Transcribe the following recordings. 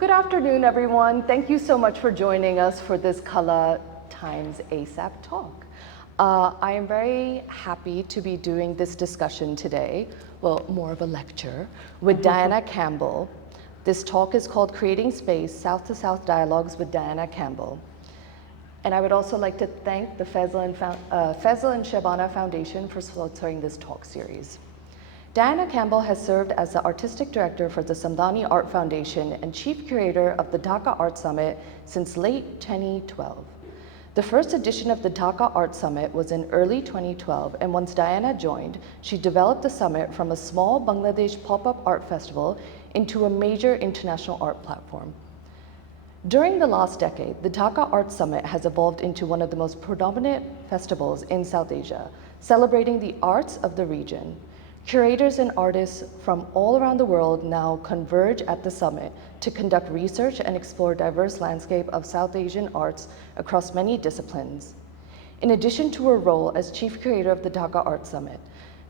Good afternoon, everyone. Thank you so much for joining us for this KALＡ Times ASAP talk. I am very happy to be doing this discussion today, well, more of a lecture, with Diana Campbell. This talk is called Creating Space, South to South Dialogues with Diana Campbell. And I would also like to thank the Faisal and Shabana Foundation for sponsoring this talk series. Diana Campbell has served as the Artistic Director for the Samdani Art Foundation and Chief Curator of the Dhaka Art Summit since late 2012. The first edition of the Dhaka Art Summit was in early 2012, and once Diana joined, she developed the summit from a small Bangladesh pop-up art festival into a major international art platform. During the last decade, the Dhaka Art Summit has evolved into one of the most predominant festivals in South Asia, celebrating the arts of the region. Curators and artists from all around the world now converge at the summit to conduct research and explore diverse landscape of South Asian arts across many disciplines. In addition to her role as Chief Curator of the Dhaka Art Summit,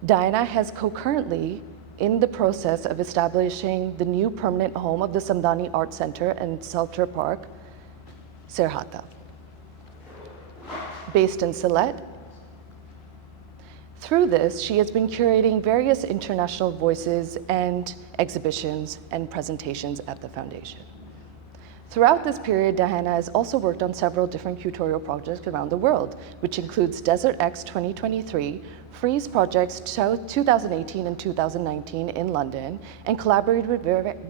Diana has concurrently in the process of establishing the new permanent home of the Samdani Art Center and Sculpture Park, Serhata, based in Sylhet. Through this, she has been curating various international voices and exhibitions and presentations at the foundation. Throughout this period, Diana has also worked on several different curatorial projects around the world, which includes Desert X 2023, Freeze Projects 2018 and 2019 in London, and collaborated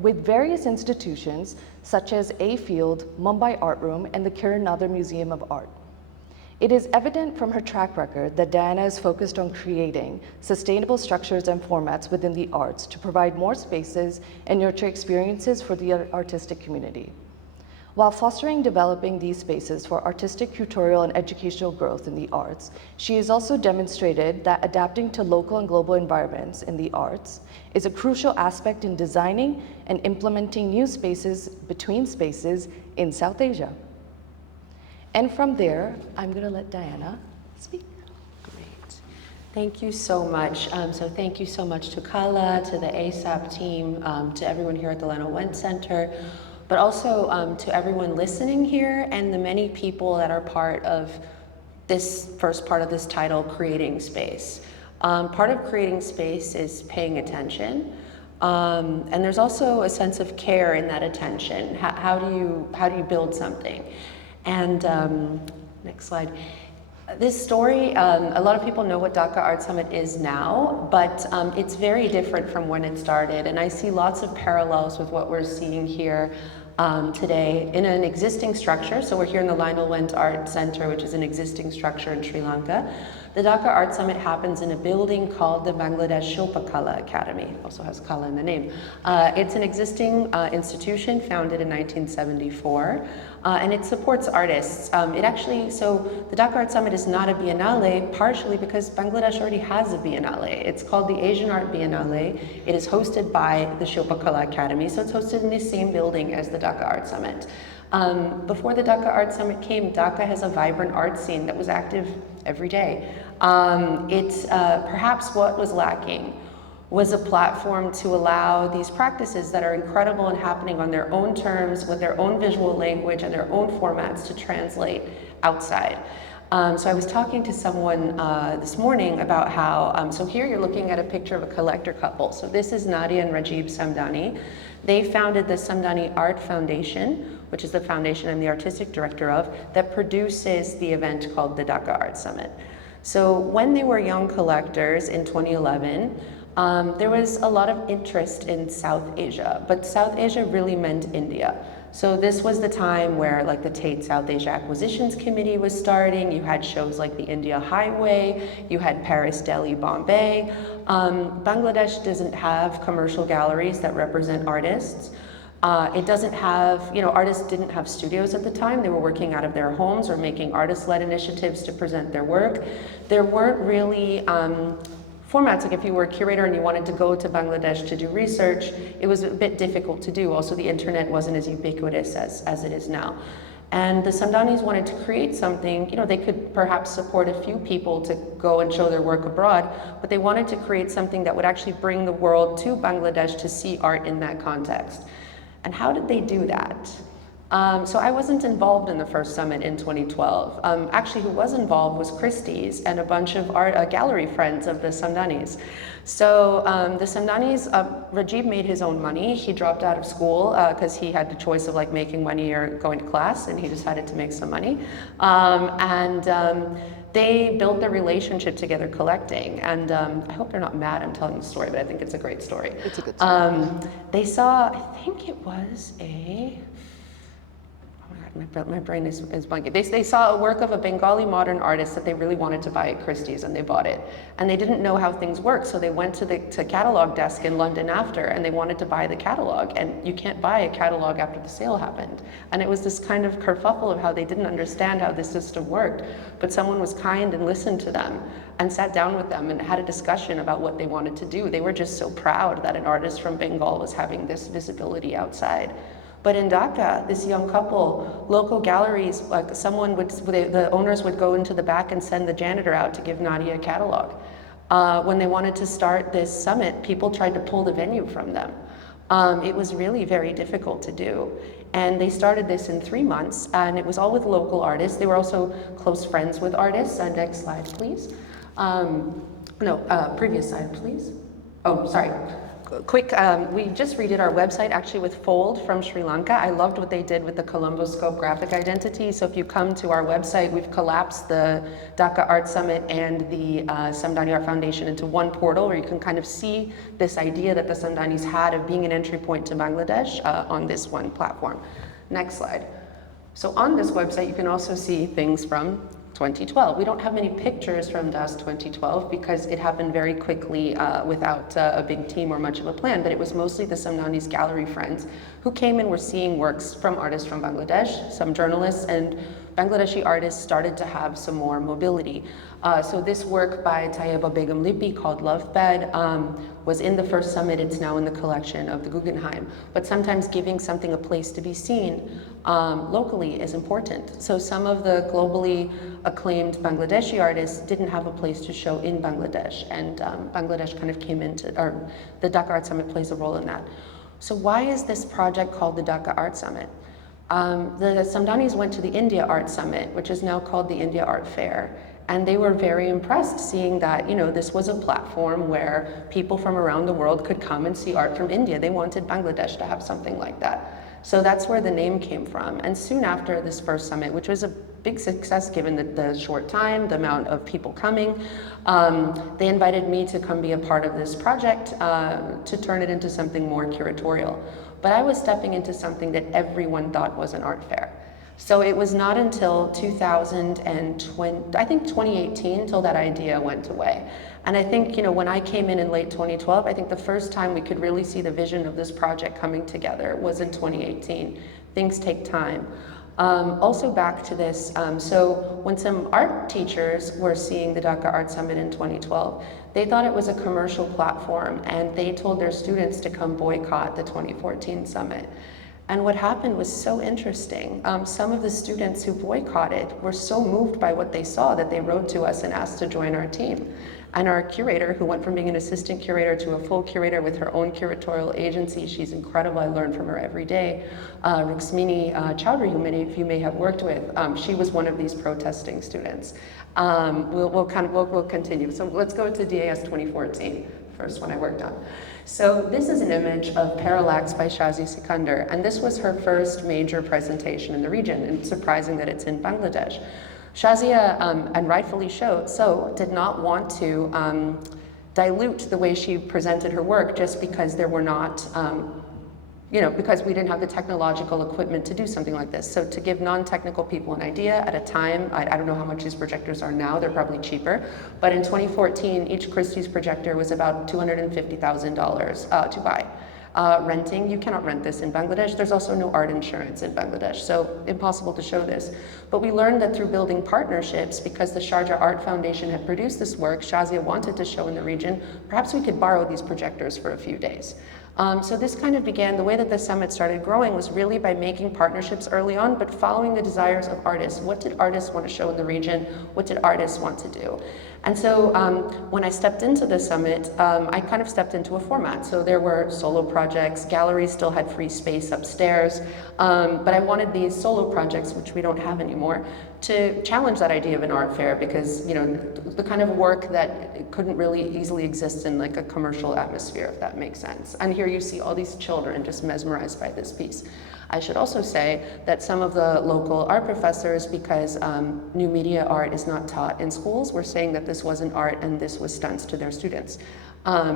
with various institutions such as A Field, Mumbai Art Room, and the Kiran Nathar Museum of Art. It is evident from her track record that Diana is focused on creating sustainable structures and formats within the arts to provide more spaces and nurture experiences for the artistic community. While fostering and developing these spaces for artistic, curatorial, and educational growth in the arts, she has also demonstrated that adapting to local and global environments in the arts is a crucial aspect in designing and implementing new spaces between spaces in South Asia. And from there, I'm going to let Diana speak. Great. Thank you so much. So thank you so much to KALΑ, to the ASAP team, to everyone here at the Lionel Wendt Center, but also to everyone listening here and the many people that are part of this first part of this title, Creating Space. Part of creating space is paying attention. And there's also a sense of care in that attention. How do you build something? And next slide. This story, a lot of people know what Dhaka Art Summit is now, but it's very different from when it started. And I see lots of parallels with what we're seeing here today in an existing structure. So we're here in the Lionel Wendt Art Center, which is an existing structure in Sri Lanka. The Dhaka Art Summit happens in a building called the Bangladesh Shilpakala Academy. It also has Kala in the name. It's an existing institution founded in 1974, and it supports artists. So the Dhaka Art Summit is not a biennale, partially because Bangladesh already has a biennale. It's called the Asian Art Biennale. It is hosted by the Shilpakala Academy, so it's hosted in the same building as the Dhaka Art Summit. Before the Dhaka Art Summit came, Dhaka has a vibrant art scene that was active every day. Perhaps what was lacking was a platform to allow these practices that are incredible and happening on their own terms, with their own visual language and their own formats to translate outside. So I was talking to someone this morning about how, so here you're looking at a picture of a collector couple. So this is Nadia and Rajib Samdani. They founded the Samdani Art Foundation, which is the foundation I'm the artistic director of, that produces the event called the Dhaka Art Summit. So when they were young collectors in 2011, there was a lot of interest in South Asia, but South Asia really meant India. So this was the time where like the Tate South Asia Acquisitions Committee was starting. You had shows like the India Highway, you had Paris, Delhi, Bombay. Bangladesh doesn't have commercial galleries that represent artists. It doesn't have, artists didn't have studios at the time. They were working out of their homes or making artist-led initiatives to present their work. There weren't really formats, like if you were a curator and you wanted to go to Bangladesh to do research, it was a bit difficult to do. Also, the internet wasn't as ubiquitous as it is now. And the Samdanis wanted to create something, they could perhaps support a few people to go and show their work abroad, but they wanted to create something that would actually bring the world to Bangladesh to see art in that context. And how did they do that? So I wasn't involved in the first summit in 2012. Actually, who was involved was Christie's and a bunch of art gallery friends of the Samdanis. So the Samdanis, Rajib made his own money. He dropped out of school because he had the choice of like making money or going to class, and he decided to make some money. They built their relationship together collecting, and I hope they're not mad I'm telling the story, but I think it's a great story. It's a good story. They saw, I think it was a, my brain is blanking. They saw a work of a Bengali modern artist that they really wanted to buy at Christie's, and they bought it. And they didn't know how things work, so they went to the catalog desk in London after, and they wanted to buy the catalog. And you can't buy a catalog after the sale happened. And it was this kind of kerfuffle of how they didn't understand how this system worked. But someone was kind and listened to them and sat down with them and had a discussion about what they wanted to do. They were just so proud that an artist from Bengal was having this visibility outside. But in Dhaka, this young couple, local galleries, like the owners would go into the back and send the janitor out to give Nadia a catalog. When they wanted to start this summit, people tried to pull the venue from them. It was really very difficult to do. And they started this in 3 months, and it was all with local artists. They were also close friends with artists. Next slide, please. Previous slide, please. Oh, sorry. Quick, we just redid our website actually with Fold from Sri Lanka. I loved what they did with the Colombo scope graphic identity. So if you come to our website, we've collapsed the Dhaka Art Summit and the Samdani Art Foundation into one portal where you can kind of see this idea that the Samdanis had of being an entry point to Bangladesh on this one platform. Next slide. So on this website, you can also see things from 2012. We don't have many pictures from DAS 2012 because it happened very quickly without a big team or much of a plan, but it was mostly the Samdani's gallery friends who came and were seeing works from artists from Bangladesh, some journalists, and Bangladeshi artists started to have some more mobility. So this work by Tayyeba Begum Lippi called Love Bed was in the first summit. It's now in the collection of the Guggenheim. But sometimes giving something a place to be seen locally is important. So some of the globally acclaimed Bangladeshi artists didn't have a place to show in Bangladesh, and Bangladesh kind of came into, or the Dhaka Art Summit plays a role in that. So why is this project called the Dhaka Art Summit? The Samdanis went to the India Art Summit, which is now called the India Art Fair. And they were very impressed seeing that, this was a platform where people from around the world could come and see art from India. They wanted Bangladesh to have something like that. So that's where the name came from. And soon after this first summit, which was a big success given the short time, the amount of people coming, they invited me to come be a part of this project to turn it into something more curatorial. But I was stepping into something that everyone thought was an art fair. So it was not until 2018 till that idea went away. And I think, when I came in late 2012, I think the first time we could really see the vision of this project coming together was in 2018. Things take time. Also back to this, so when some art teachers were seeing the Dhaka Art Summit in 2012, they thought it was a commercial platform, and they told their students to come boycott the 2014 summit. And what happened was so interesting. Some of the students who boycotted were so moved by what they saw that they wrote to us and asked to join our team. And our curator, who went from being an assistant curator to a full curator with her own curatorial agency, she's incredible, I learn from her every day, Ruxmini Chowdhury, who many of you may have worked with, she was one of these protesting students. We'll continue. So let's go to DAS 2014, first one I worked on. So this is an image of Parallax by Shazia Sikandar, and this was her first major presentation in the region, and it's surprising that it's in Bangladesh. Shazia, and rightfully so, did not want to dilute the way she presented her work just because there were not, because we didn't have the technological equipment to do something like this. So to give non-technical people an idea at a time, I don't know how much these projectors are now, they're probably cheaper, but in 2014, each Christie's projector was about $250,000 to buy. Renting, you cannot rent this in Bangladesh. There's also no art insurance in Bangladesh, so impossible to show this. But we learned that through building partnerships, because the Sharjah Art Foundation had produced this work, Shazia wanted to show in the region, perhaps we could borrow these projectors for a few days. So this kind of began, the way that the summit started growing was really by making partnerships early on, but following the desires of artists. What did artists want to show in the region? What did artists want to do? And so when I stepped into the summit, I kind of stepped into a format. So there were solo projects, galleries still had free space upstairs, but I wanted these solo projects, which we don't have anymore, to challenge that idea of an art fair, because the kind of work that couldn't really easily exist in like a commercial atmosphere, if that makes sense. And here you see all these children just mesmerized by this piece. I should also say that some of the local art professors, because new media art is not taught in schools, were saying that this wasn't art and this was stunts to their students.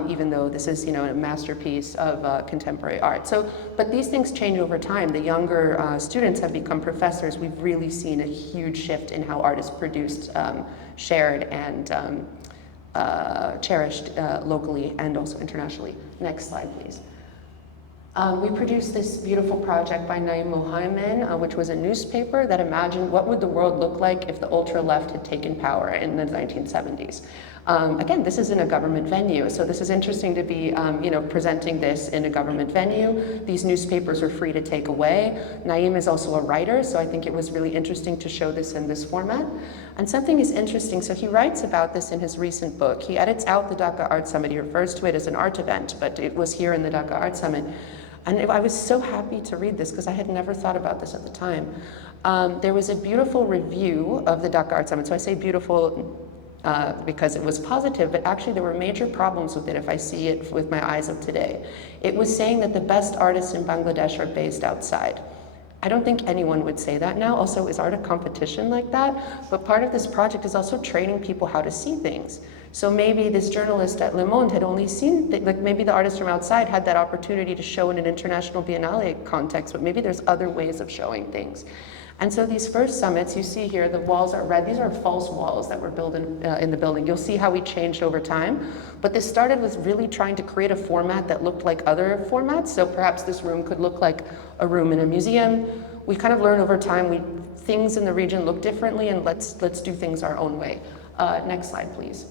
Even though this is, a masterpiece of contemporary art. So, but these things change over time. The younger students have become professors. We've really seen a huge shift in how art is produced, shared, and cherished locally and also internationally. Next slide, please. We produced this beautiful project by Naim Mohammed, which was a newspaper that imagined what would the world look like if the ultra-left had taken power in the 1970s. Again, this is in a government venue, so this is interesting to be, presenting this in a government venue. These newspapers are free to take away. Naim is also a writer, so I think it was really interesting to show this in this format. And something is interesting, so he writes about this in his recent book. He edits out the Dhaka Art Summit. He refers to it as an art event, but it was here in the Dhaka Art Summit. And I was so happy to read this because I had never thought about this at the time. There was a beautiful review of the Dhaka Art Summit. So I say beautiful because it was positive, but actually there were major problems with it if I see it with my eyes of today. It was saying that the best artists in Bangladesh are based outside. I don't think anyone would say that now. Also, is art a competition like that? But part of this project is also training people how to see things. So maybe this journalist at Le Monde had only seen, maybe the artists from outside had that opportunity to show in an international biennale context, but maybe there's other ways of showing things. And so these first summits, you see here, the walls are red. These are false walls that were built in the building. You'll see how we changed over time. But this started with really trying to create a format that looked like other formats. So perhaps this room could look like a room in a museum. We kind of learned over time, things in the region look differently, and let's do things our own way. Next slide, please.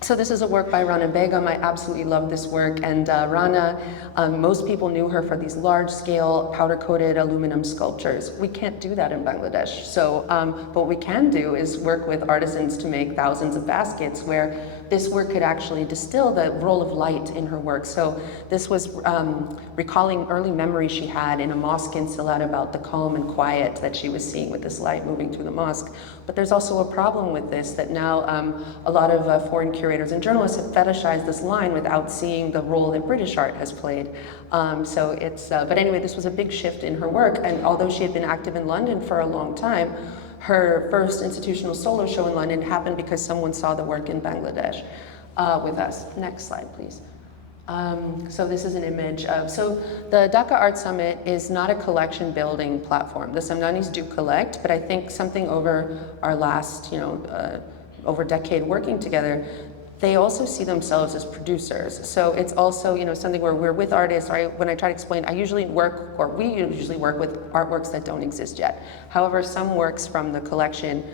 So this is a work by Rana Begum. I absolutely love this work. And Rana, most people knew her for these large-scale powder-coated aluminum sculptures. We can't do that in Bangladesh. So what we can do is work with artisans to make thousands of baskets where this work could actually distill the role of light in her work. So this was recalling early memories she had in a mosque in Sylhet about the calm and quiet that she was seeing with this light moving through the mosque. But there's also a problem with this, that now a lot of foreign curators and journalists have fetishized this line without seeing the role that British art has played. So it's, but anyway, this was a big shift in her work, and although she had been active in London for a long time, her first institutional solo show in London happened because someone saw the work in Bangladesh with us. Next slide, please. So this is an image of, so the Dhaka Art Summit is not a collection building platform. The Samnanis do collect, but I think something over our last, over a decade working together, they also see themselves as producers. So it's also, something where we're with artists, or when I try to explain, we usually work with artworks that don't exist yet. However, some works from the collection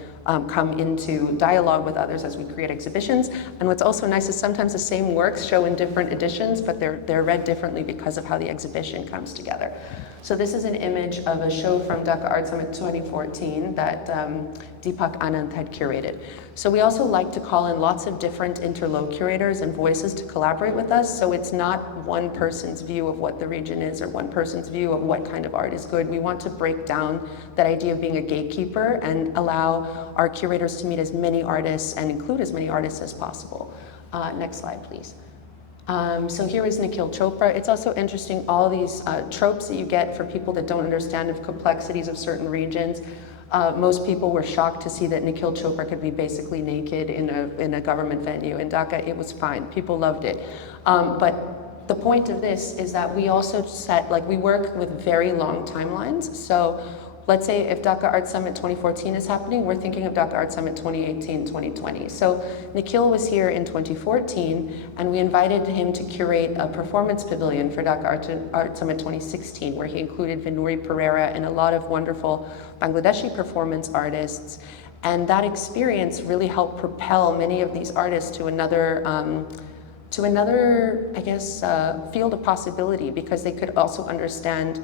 come into dialogue with others as we create exhibitions. And what's also nice is sometimes the same works show in different editions, but they're read differently because of how the exhibition comes together. So this is an image of a show from Dhaka Art Summit 2014 that Deepak Anand had curated. So we also like to call in lots of different interlocutors and voices to collaborate with us. So it's not one person's view of what the region is or one person's view of what kind of art is good. We want to break down that idea of being a gatekeeper and allow our curators to meet as many artists and include as many artists as possible. Next slide, please. So here is Nikhil Chopra. It's also interesting, all these tropes that you get for people that don't understand the complexities of certain regions. Most people were shocked to see that Nikhil Chopra could be basically naked in a government venue. In Dhaka, it was fine. People loved it. But the point of this is that we also we work with very long timelines. So let's say if Dhaka Art Summit 2014 is happening, we're thinking of Dhaka Art Summit 2018, 2020. So Nikhil was here in 2014, and we invited him to curate a performance pavilion for Dhaka Art Summit 2016, where he included Vinuri Pereira and a lot of wonderful Bangladeshi performance artists. And that experience really helped propel many of these artists to another to another, I guess, field of possibility, because they could also understand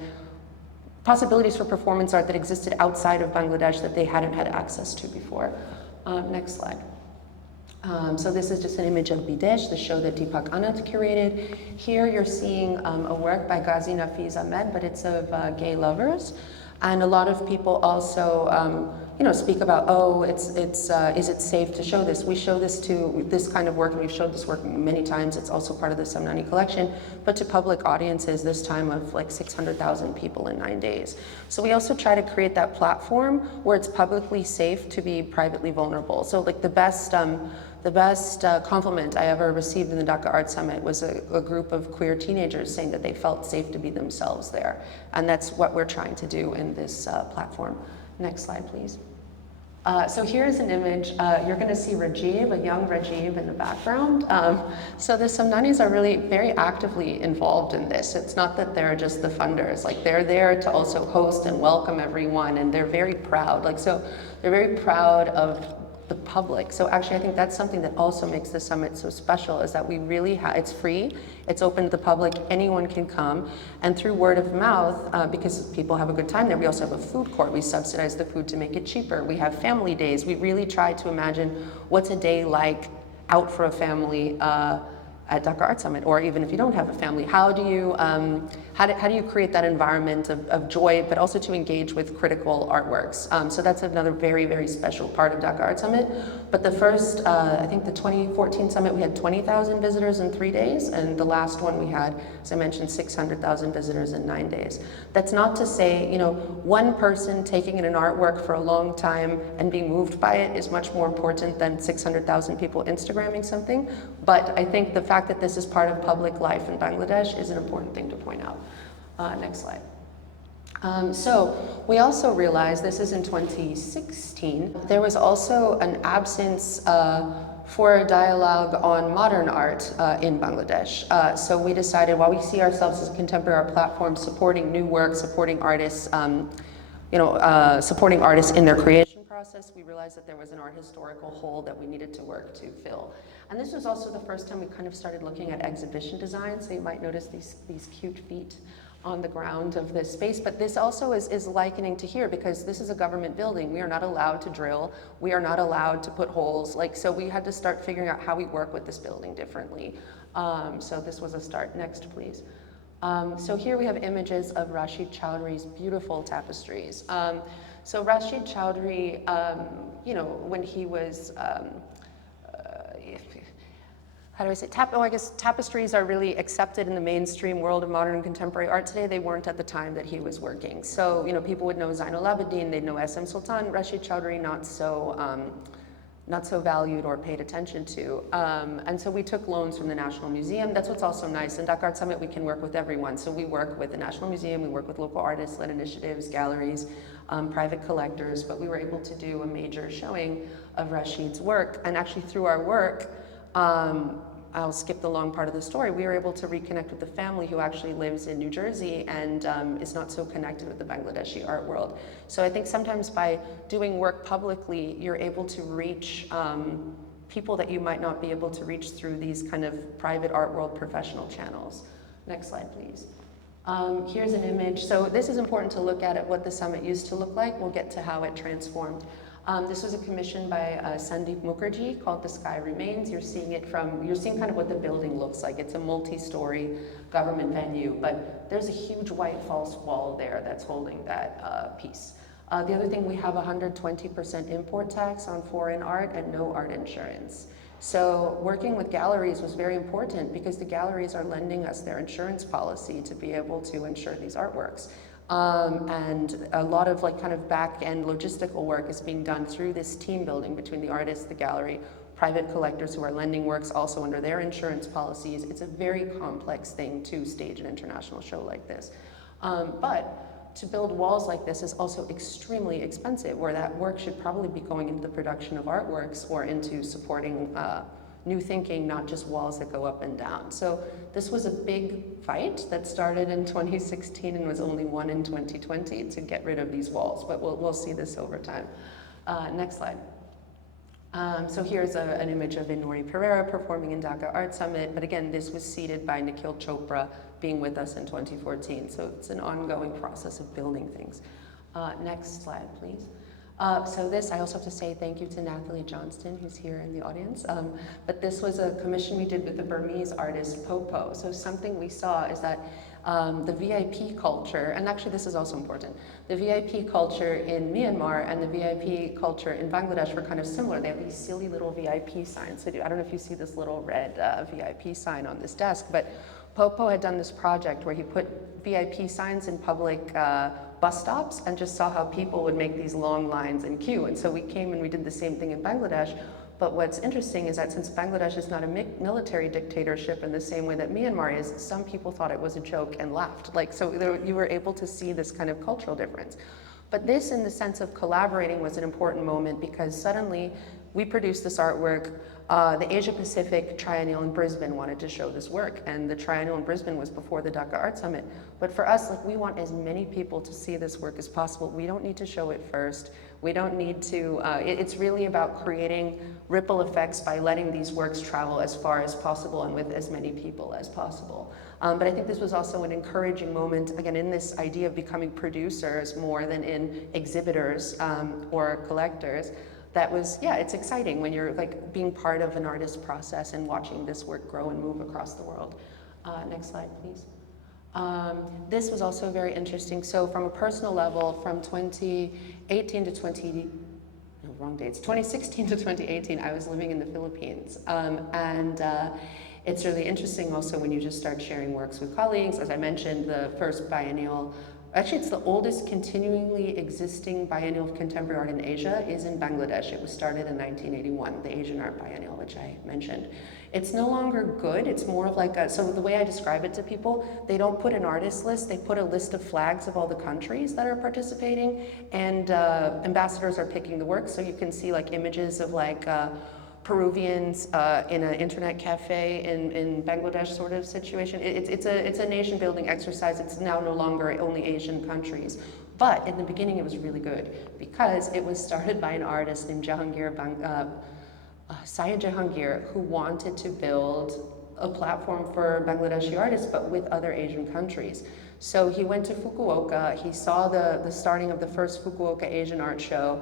possibilities for performance art that existed outside of Bangladesh that they hadn't had access to before. Next slide. So this is just an image of Bidesh, the show that Deepak Anand curated. Here you're seeing a work by Ghazi Nafiz Ahmed, but it's of gay lovers. And a lot of people also, speak about, is it safe to show this? We show this kind of work, and we've showed this work many times. It's also part of the Samnani collection, but to public audiences this time of like 600,000 people in 9 days. So we also try to create that platform where it's publicly safe to be privately vulnerable. So like the best compliment I ever received in the Dhaka Art Summit was a group of queer teenagers saying that they felt safe to be themselves there. And that's what we're trying to do in this platform. Next slide, please. So here's an image. You're going to see Rajiv, a young Rajiv in the background. So the Samnanis are really very actively involved in this. It's not that they're just the funders. Like, they're there to also host and welcome everyone, and they're very proud. Like, so they're very proud of the public. So actually, I think that's something that also makes the summit so special, is that we really it's free, it's open to the public, anyone can come, and through word of mouth, because people have a good time there, we also have a food court. We subsidize the food to make it cheaper. We have family days. We really try to imagine what's a day like out for a family at Dhaka Art Summit, or even if you don't have a family, how do you create that environment of joy, but also to engage with critical artworks? So that's another very, very special part of Dhaka Art Summit. But the first, I think the 2014 summit, we had 20,000 visitors in 3 days, and the last one we had, as I mentioned, 600,000 visitors in 9 days. That's not to say, one person taking in an artwork for a long time and being moved by it is much more important than 600,000 people Instagramming something. But I think the fact that this is part of public life in Bangladesh is an important thing to point out. Next slide. So we also realized, this is in 2016, there was also an absence for a dialogue on modern art in Bangladesh. So we decided, while we see ourselves as a contemporary art platform supporting new work, supporting artists, supporting artists in their creation process, we realized that there was an art historical hole that we needed to work to fill. And this was also the first time we kind of started looking at exhibition design. So you might notice these cute feet on the ground of this space, but this also is likening to here, because this is a government building. We are not allowed to drill. We are not allowed to put holes. So we had to start figuring out how we work with this building differently. So this was a start. Next, please. So here we have images of Rashid Chowdhury's beautiful tapestries. So Rashid Chowdhury, when he was, how do I say, I guess tapestries are really accepted in the mainstream world of modern and contemporary art today. They weren't at the time that he was working. So, people would know Zainul Abidin, they'd know SM Sultan, Rashid Chowdhury not so valued or paid attention to. And so we took loans from the National Museum. That's what's also nice. In Dhaka Art Summit, we can work with everyone. So we work with the National Museum, we work with local artists-led initiatives, galleries, private collectors, but we were able to do a major showing of Rashid's work. And actually through our work, I'll skip the long part of the story, we were able to reconnect with the family who actually lives in New Jersey and is not so connected with the Bangladeshi art world. So I think sometimes by doing work publicly, you're able to reach people that you might not be able to reach through these kind of private art world professional channels. Next slide, please. Here's an image. So this is important to look at what the summit used to look like. We'll get to how it transformed. This was a commission by Sandeep Mukherjee called The Sky Remains. You're seeing kind of what the building looks like. It's a multi-story government venue, but there's a huge white false wall there that's holding that piece. The other thing, we have 120% import tax on foreign art and no art insurance. So working with galleries was very important because the galleries are lending us their insurance policy to be able to insure these artworks. And a lot of kind of back-end logistical work is being done through this team building between the artist, the gallery, private collectors who are lending works also under their insurance policies. It's a very complex thing to stage an international show like this. But to build walls like this is also extremely expensive, where that work should probably be going into the production of artworks or into supporting new thinking, not just walls that go up and down. So this was a big fight that started in 2016 and was only won in 2020 to get rid of these walls, but we'll see this over time. Next slide. So here's an image of Inori Pereira performing in Dhaka Art Summit, but again, this was seeded by Nikhil Chopra being with us in 2014, so it's an ongoing process of building things. Next slide, please. So this, I also have to say thank you to Nathalie Johnston, who's here in the audience, but this was a commission we did with the Burmese artist Popo. So something we saw is that the VIP culture, and actually this is also important, the VIP culture in Myanmar and the VIP culture in Bangladesh were kind of similar. They have these silly little VIP signs. So I don't know if you see this little red VIP sign on this desk, but Popo had done this project where he put VIP signs in public bus stops and just saw how people would make these long lines in queue. And so we came and we did the same thing in Bangladesh. But what's interesting is that since Bangladesh is not a military dictatorship in the same way that Myanmar is, some people thought it was a joke and laughed. So you were able to see this kind of cultural difference. But this, in the sense of collaborating, was an important moment because suddenly we produced this artwork. The Asia Pacific Triennial in Brisbane wanted to show this work, and the Triennial in Brisbane was before the Dhaka Art Summit. But for us, we want as many people to see this work as possible. We don't need to show it first. We don't need to, it's really about creating ripple effects by letting these works travel as far as possible and with as many people as possible. But I think this was also an encouraging moment, again, in this idea of becoming producers more than in exhibitors or collectors. That was, yeah, it's exciting when you're being part of an artist's process and watching this work grow and move across the world. Next slide, please. This was also very interesting. So from a personal level, from 2018 to 2016 to 2018, I was living in the Philippines. It's really interesting also when you just start sharing works with colleagues. As I mentioned, the first biennial, actually it's the oldest continually existing biennial of contemporary art in Asia is in Bangladesh. It was started in 1981, the Asian Art Biennial, which I mentioned. It's no longer good, it's more of so the way I describe it to people, they don't put an artist list, they put a list of flags of all the countries that are participating, and ambassadors are picking the work, so you can see images of Peruvians in an internet cafe in Bangladesh sort of situation. It's a nation building exercise. It's now no longer only Asian countries. But in the beginning it was really good because it was started by an artist named Syed Jahangir, who wanted to build a platform for Bangladeshi artists but with other Asian countries. So he went to Fukuoka, he saw the starting of the first Fukuoka Asian art show,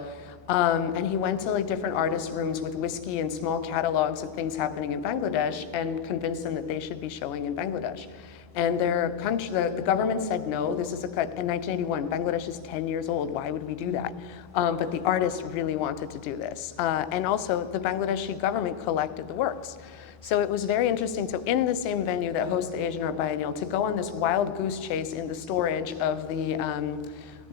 and he went to different artist rooms with whiskey and small catalogs of things happening in Bangladesh and convinced them that they should be showing in Bangladesh. And the government said no, this is in 1981, Bangladesh is 10 years old, why would we do that? But the artists really wanted to do this. And also the Bangladeshi government collected the works. So it was very interesting, so in the same venue that hosts the Asian Art Biennial, to go on this wild goose chase in the storage of the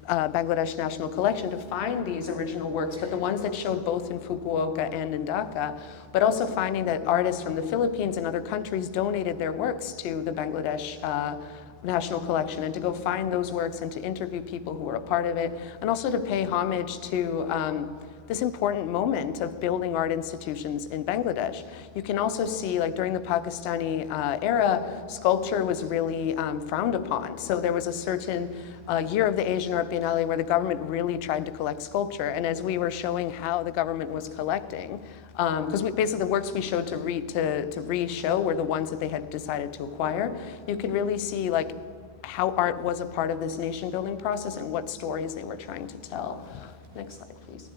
Bangladesh National Collection to find these original works, but the ones that showed both in Fukuoka and in Dhaka, but also finding that artists from the Philippines and other countries donated their works to the Bangladesh National Collection, and to go find those works and to interview people who were a part of it, and also to pay homage to this important moment of building art institutions in Bangladesh. You can also see, during the Pakistani era, sculpture was really frowned upon. So there was a certain year of the Asian Art Biennale where the government really tried to collect sculpture. And as we were showing how the government was collecting, because basically the works we showed to re-show were the ones that they had decided to acquire, you could really see how art was a part of this nation building process and what stories they were trying to tell. Next slide, please.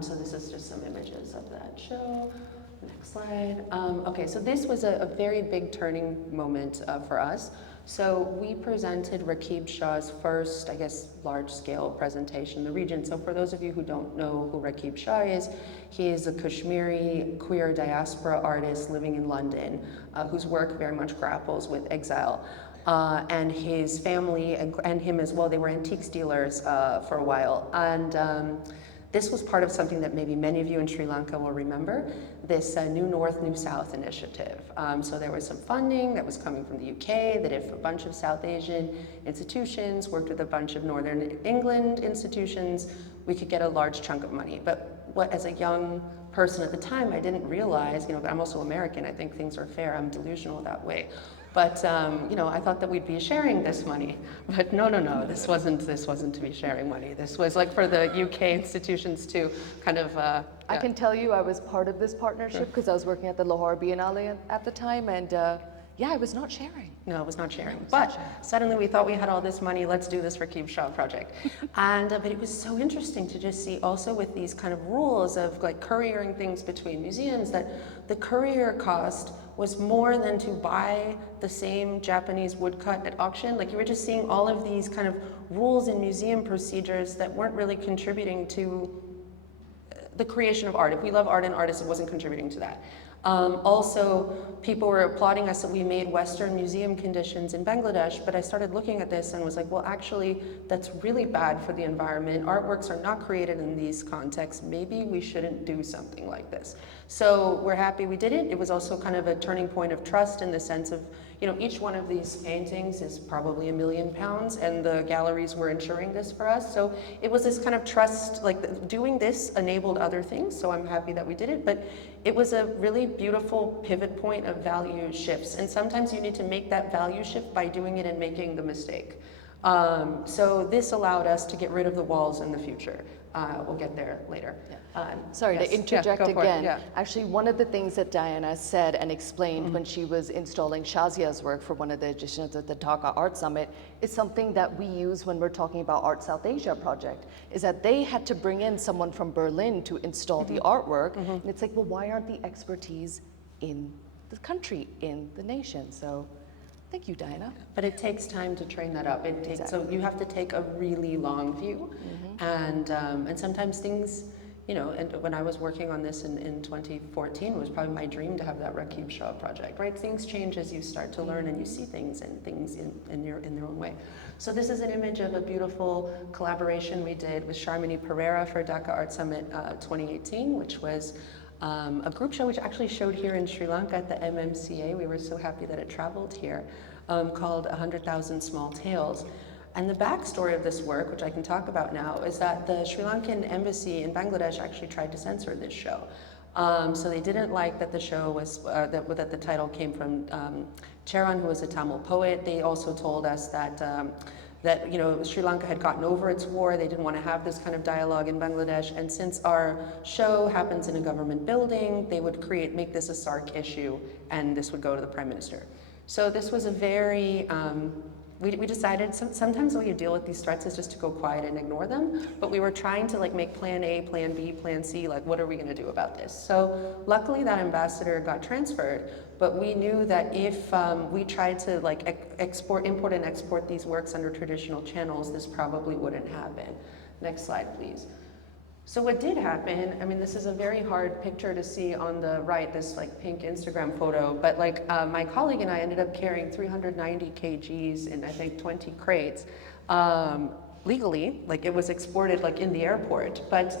So this is just some images of that show. Next slide. Okay, so this was a very big turning moment for us. So we presented Rakib Shah's first, I guess, large-scale presentation in the region. So for those of you who don't know who Rakib Shah is, he is a Kashmiri queer diaspora artist living in London, whose work very much grapples with exile. And his family and him as well, they were antiques dealers for a while. And this was part of something that maybe many of you in Sri Lanka will remember, this New North, New South initiative. So there was some funding that was coming from the UK, that if a bunch of South Asian institutions worked with a bunch of Northern England institutions, we could get a large chunk of money. But as a young person at the time, I didn't realize, but I'm also American, I think things are fair, I'm delusional that way. But you know, I thought that we'd be sharing this money, but no, this wasn't to be sharing money. This was like for the UK institutions to kind of. I can tell you, I was part of this partnership because I was working at the Lahore Biennale at the time, and yeah, I was not sharing. No, it was not sharing. But suddenly we thought we had all this money, let's do this for Keep Shaw project. And but it was so interesting to just see also with these kind of rules of like couriering things between museums that the courier cost was more than to buy the same Japanese woodcut at auction. Like you were just seeing all of these kind of rules and museum procedures that weren't really contributing to the creation of art. If we love art and artists, it wasn't contributing to that. Also, people were applauding us that we made Western museum conditions in Bangladesh, but I started looking at this and was like, well, actually, that's really bad for the environment. Artworks are not created in these contexts. Maybe we shouldn't do something like this. So we're happy we did it. It was also kind of a turning point of trust in the sense of, you know, each one of these paintings is probably £1 million, and the galleries were ensuring this for us. So it was this kind of trust, like doing this enabled other things, so I'm happy that we did it, but it was a really beautiful pivot point of value shifts, and sometimes you need to make that value shift by doing it and making the mistake. So this allowed us to get rid of the walls in the future. We'll get there later. Yeah. Sorry to interject again. Actually, one of the things that Diana said and explained when she was installing Shazia's work for one of the editions of the Dhaka Art Summit is something that we use when we're talking about Art South Asia project, is that they had to bring in someone from Berlin to install the artwork. And it's like, well, why aren't the expertise in the country, in the nation? So thank you, Diana. But it takes time to train that up. It takes, so you have to take a really long view, and sometimes things, you know. And when I was working on this in 2014, it was probably my dream to have that Rakib Shah project. Right? Things change as you start to learn and you see things and things in their own way. So this is an image of a beautiful collaboration we did with Sharmini Pereira for Dhaka Art Summit 2018, which was a group show which actually showed here in Sri Lanka at the MMCA. We were so happy that it traveled here, called 100,000 Small Tales. And the backstory of this work, which I can talk about now, is that the Sri Lankan embassy in Bangladesh actually tried to censor this show. So they didn't like that the show was, that the title came from Charan, who was a Tamil poet. They also told us that that, you know, Sri Lanka had gotten over its war. They didn't want to have this kind of dialogue in Bangladesh. And since our show happens in a government building, they would make this a SARC issue, and this would go to the Prime Minister. So this was a very, we decided sometimes the way you deal with these threats is just to go quiet and ignore them. But we were trying to like make plan A, plan B, plan C, like what are we going to do about this? So luckily that ambassador got transferred, but we knew that if we tried to like import and export these works under traditional channels, this probably wouldn't happen. Next slide, please. So what did happen, I mean, this is a very hard picture to see on the right, this like pink Instagram photo, but like my colleague and I ended up carrying 390 kgs in I think 20 crates legally, like it was exported like in the airport, but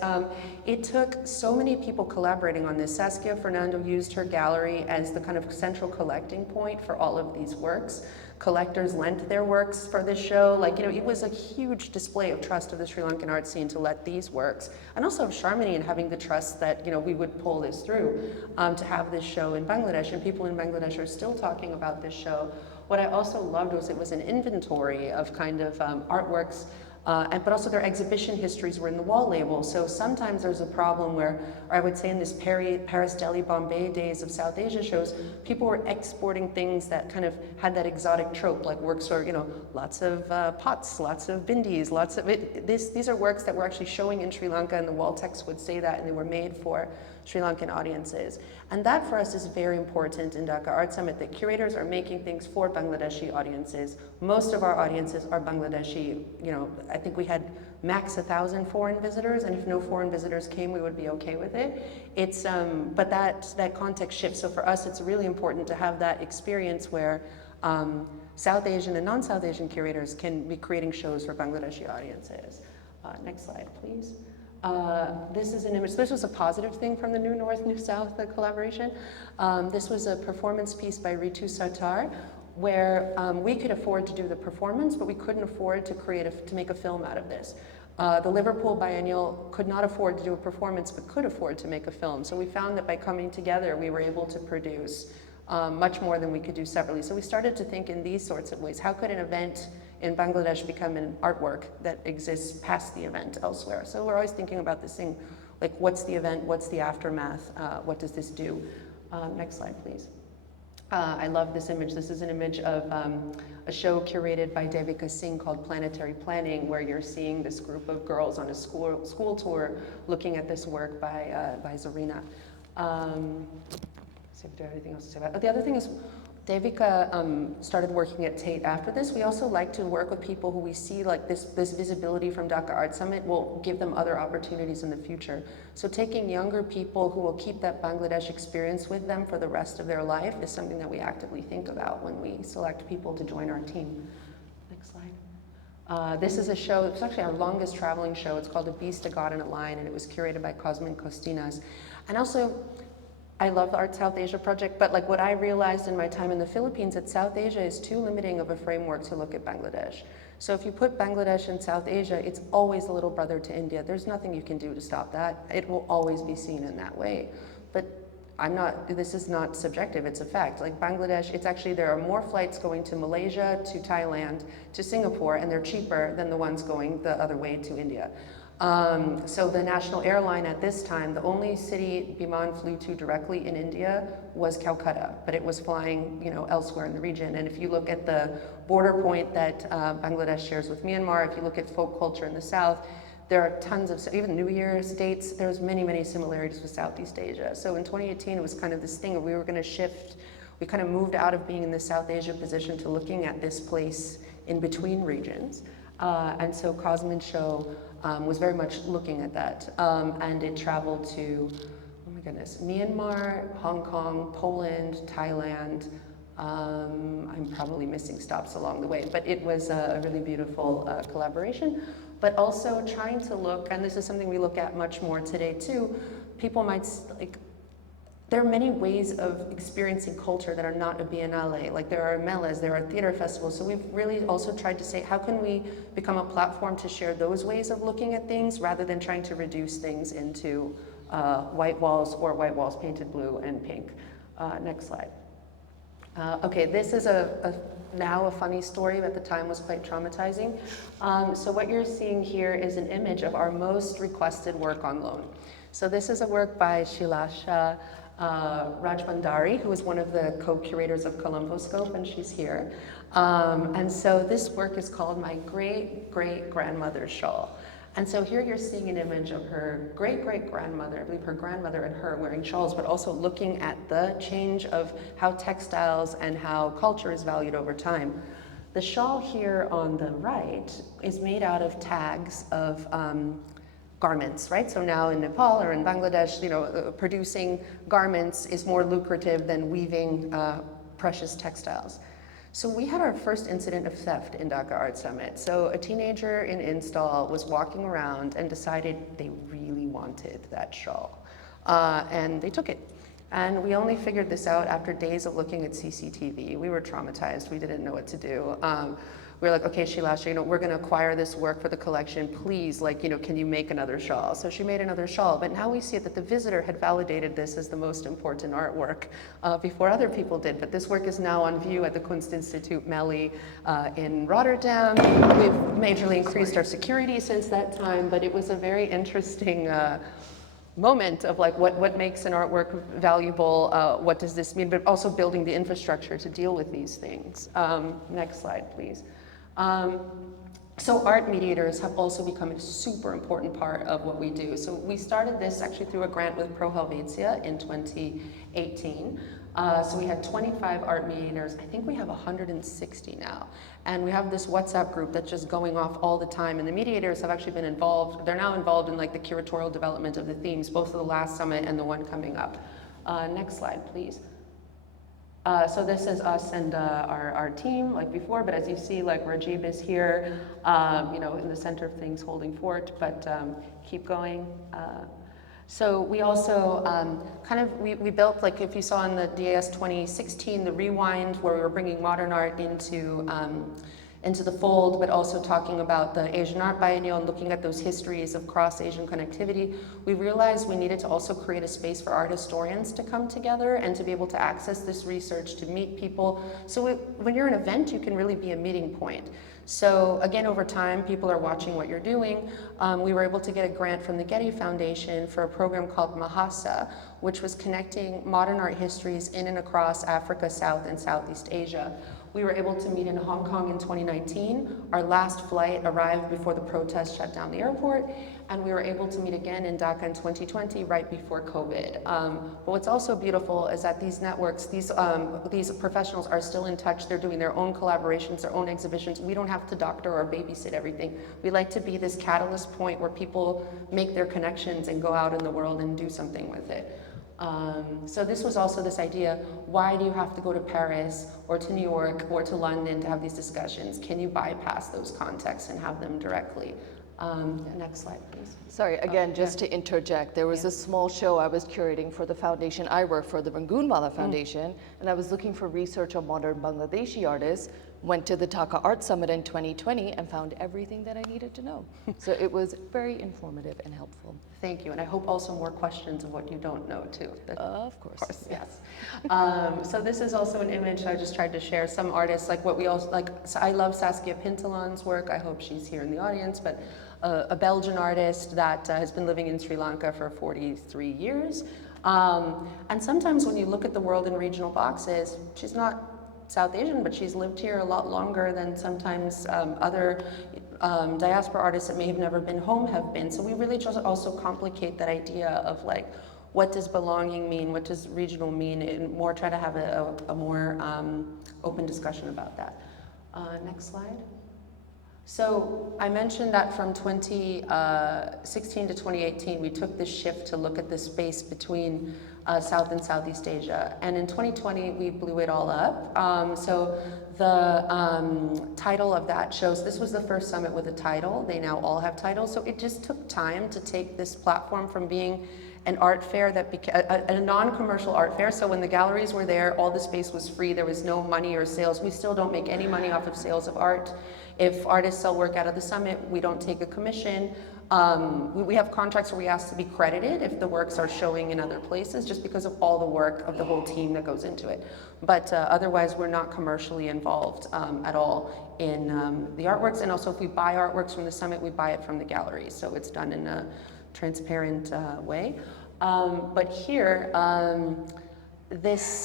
it took so many people collaborating on this. Saskia Fernando used her gallery as the kind of central collecting point for all of these works. Collectors lent their works for this show. Like, you know, it was a huge display of trust of the Sri Lankan art scene to let these works, and also of Sharmini and having the trust that, you know, we would pull this through to have this show in Bangladesh, and people in Bangladesh are still talking about this show. What I also loved was it was an inventory of kind of artworks, but also their exhibition histories were in the wall label. So sometimes there's a problem where, or I would say in this Paris, Delhi, Bombay days of South Asia shows, people were exporting things that kind of had that exotic trope, like works are, you know, lots of pots, lots of bindis, lots of these are works that were actually showing in Sri Lanka, and the wall text would say that, and they were made for Sri Lankan audiences. And that for us is very important in Dhaka Art Summit, that curators are making things for Bangladeshi audiences. Most of our audiences are Bangladeshi. You know, I think we had max 1,000 foreign visitors, and if no foreign visitors came, we would be okay with it. It's, but that context shifts. So for us, it's really important to have that experience where South Asian and non-South Asian curators can be creating shows for Bangladeshi audiences. Next slide, please. This is an image. This was a positive thing from the New North, New South collaboration. This was a performance piece by Ritu Sartar, where we could afford to do the performance, but we couldn't afford to make a film out of this. The Liverpool Biennial could not afford to do a performance, but could afford to make a film. So we found that by coming together, we were able to produce much more than we could do separately. So we started to think in these sorts of ways. How could an event in Bangladesh become an artwork that exists past the event elsewhere? So we're always thinking about this thing, like what's the event, what's the aftermath, what does this do? Next slide, please. I love this image. This is an image of a show curated by Devika Singh called Planetary Planning, where you're seeing this group of girls on a school tour looking at this work by Zarina. See if there's anything else to say about it. The other thing is, Devika started working at Tate after this. We also like to work with people who we see like this visibility from Dhaka Art Summit will give them other opportunities in the future. So taking younger people who will keep that Bangladesh experience with them for the rest of their life is something that we actively think about when we select people to join our team. Next slide. This is a show, it's actually our longest traveling show. It's called A Beast, a God, and a Lion, and it was curated by Cosmin Costinas. And also, I love the Art South Asia project, but like what I realized in my time in the Philippines, that South Asia is too limiting of a framework to look at Bangladesh. So if you put Bangladesh in South Asia, it's always a little brother to India. There's nothing you can do to stop that. It will always be seen in that way. But this is not subjective, it's a fact. Like Bangladesh, it's actually, there are more flights going to Malaysia, to Thailand, to Singapore, and they're cheaper than the ones going the other way to India. So the national airline at this time, the only city Biman flew to directly in India was Calcutta, but it was flying, elsewhere in the region. And if you look at the border point that Bangladesh shares with Myanmar, if you look at folk culture in the south, there are tons of, even New Year's dates, there's many, many similarities with Southeast Asia. So in 2018, it was kind of this thing of we were gonna shift, we kind of moved out of being in the South Asia position to looking at this place in between regions. And so Cosmin's show was very much looking at that. And it traveled to, oh my goodness, Myanmar, Hong Kong, Poland, Thailand. I'm probably missing stops along the way, but it was a really beautiful collaboration. But also trying to look, and this is something we look at much more today too, people might, there are many ways of experiencing culture that are not a biennale. Like there are melas, there are theater festivals. So we've really also tried to say, how can we become a platform to share those ways of looking at things rather than trying to reduce things into white walls or white walls painted blue and pink. Next slide. Okay, this is now a funny story, but at the time was quite traumatizing. So what you're seeing here is an image of our most requested work on loan. So this is a work by Shilasha Rajbandari, who is one of the co-curators of Colombo Scope, and she's here. And so this work is called My Great-Great-Grandmother's Shawl. And so here you're seeing an image of her great-great-grandmother, I believe her grandmother and her wearing shawls, but also looking at the change of how textiles and how culture is valued over time. The shawl here on the right is made out of tags of garments, right? So now in Nepal or in Bangladesh, producing garments is more lucrative than weaving precious textiles. So we had our first incident of theft in Dhaka Art Summit. So a teenager in install was walking around and decided they really wanted that shawl. And they took it. And we only figured this out after days of looking at CCTV. We were traumatized. We didn't know what to do. We were like, okay, Shilasha, we're gonna acquire this work for the collection. Please, can you make another shawl? So she made another shawl, but now we see that the visitor had validated this as the most important artwork before other people did. But this work is now on view at the Kunstinstituut Meli in Rotterdam. We've majorly increased our security since that time, but it was a very interesting moment of what makes an artwork valuable, what does this mean, but also building the infrastructure to deal with these things. Next slide, please. So art mediators have also become a super important part of what we do. So we started this actually through a grant with Pro Helvetia in 2018. So we had 25 art mediators. I think we have 160 now. And we have this WhatsApp group that's just going off all the time. And the mediators have actually been involved. They're now involved in the curatorial development of the themes, both of the last summit and the one coming up. Next slide, please. So this is us and our team like before, but as you see, Rajib is here, in the center of things holding fort, but keep going. So we also we built, if you saw in the DAS 2016, the Rewind, where we were bringing modern art into into the fold, but also talking about the Asian Art Biennial and looking at those histories of cross-Asian connectivity, we realized we needed to also create a space for art historians to come together and to be able to access this research, to meet people. So when you're an event, you can really be a meeting point. So again, over time, people are watching what you're doing. We were able to get a grant from the Getty Foundation for a program called Mahasa, which was connecting modern art histories in and across Africa, South and Southeast Asia. We were able to meet in Hong Kong in 2019. Our last flight arrived before the protests shut down the airport, and we were able to meet again in Dhaka in 2020, right before COVID. But what's also beautiful is that these networks, these professionals are still in touch. They're doing their own collaborations, their own exhibitions. We don't have to doctor or babysit everything. We like to be this catalyst point where people make their connections and go out in the world and do something with it. So this was also this idea, why do you have to go to Paris or to New York or to London to have these discussions? Can you bypass those contexts and have them directly? Next slide, please. Sorry, again, just to interject, there was a small show I was curating for the foundation I work for, the Rangoonwala Foundation, and I was looking for research on modern Bangladeshi artists, went to the Dhaka Art Summit in 2020 and found everything that I needed to know. So it was very informative and helpful. Thank you, and I hope also more questions of what you don't know too. Of course. Yes. So this is also an image I just tried to share. Some artists, like what we also, like, so I love Saskia Pintalan's work. I hope she's here in the audience, but a Belgian artist that has been living in Sri Lanka for 43 years. And sometimes when you look at the world in regional boxes, she's not South Asian, but she's lived here a lot longer than sometimes other diaspora artists that may have never been home have been. So we really just also complicate that idea of like, what does belonging mean? What does regional mean? And more try to have a more open discussion about that. Next slide. So I mentioned that from 2016 to 2018, we took this shift to look at the space between South and Southeast Asia. And in 2020, we blew it all up. So the title of that shows, this was the first summit with a title. They now all have titles. So it just took time to take this platform from being an art fair that became a non-commercial art fair. So when the galleries were there, all the space was free. There was no money or sales. We still don't make any money off of sales of art. If artists sell work out of the summit, we don't take a commission. We have contracts where we ask to be credited if the works are showing in other places, just because of all the work of the whole team that goes into it. But otherwise, we're not commercially involved at all in the artworks. And also, if we buy artworks from the summit, we buy it from the galleries. So it's done in a transparent way. But here,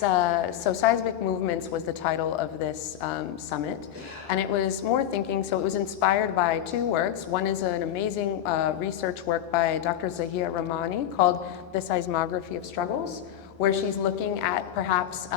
so Seismic Movements was the title of this summit, and it was more thinking, so it was inspired by two works. One is an amazing research work by Dr. Zahia Rahmani called The Seismography of Struggles, where she's looking at perhaps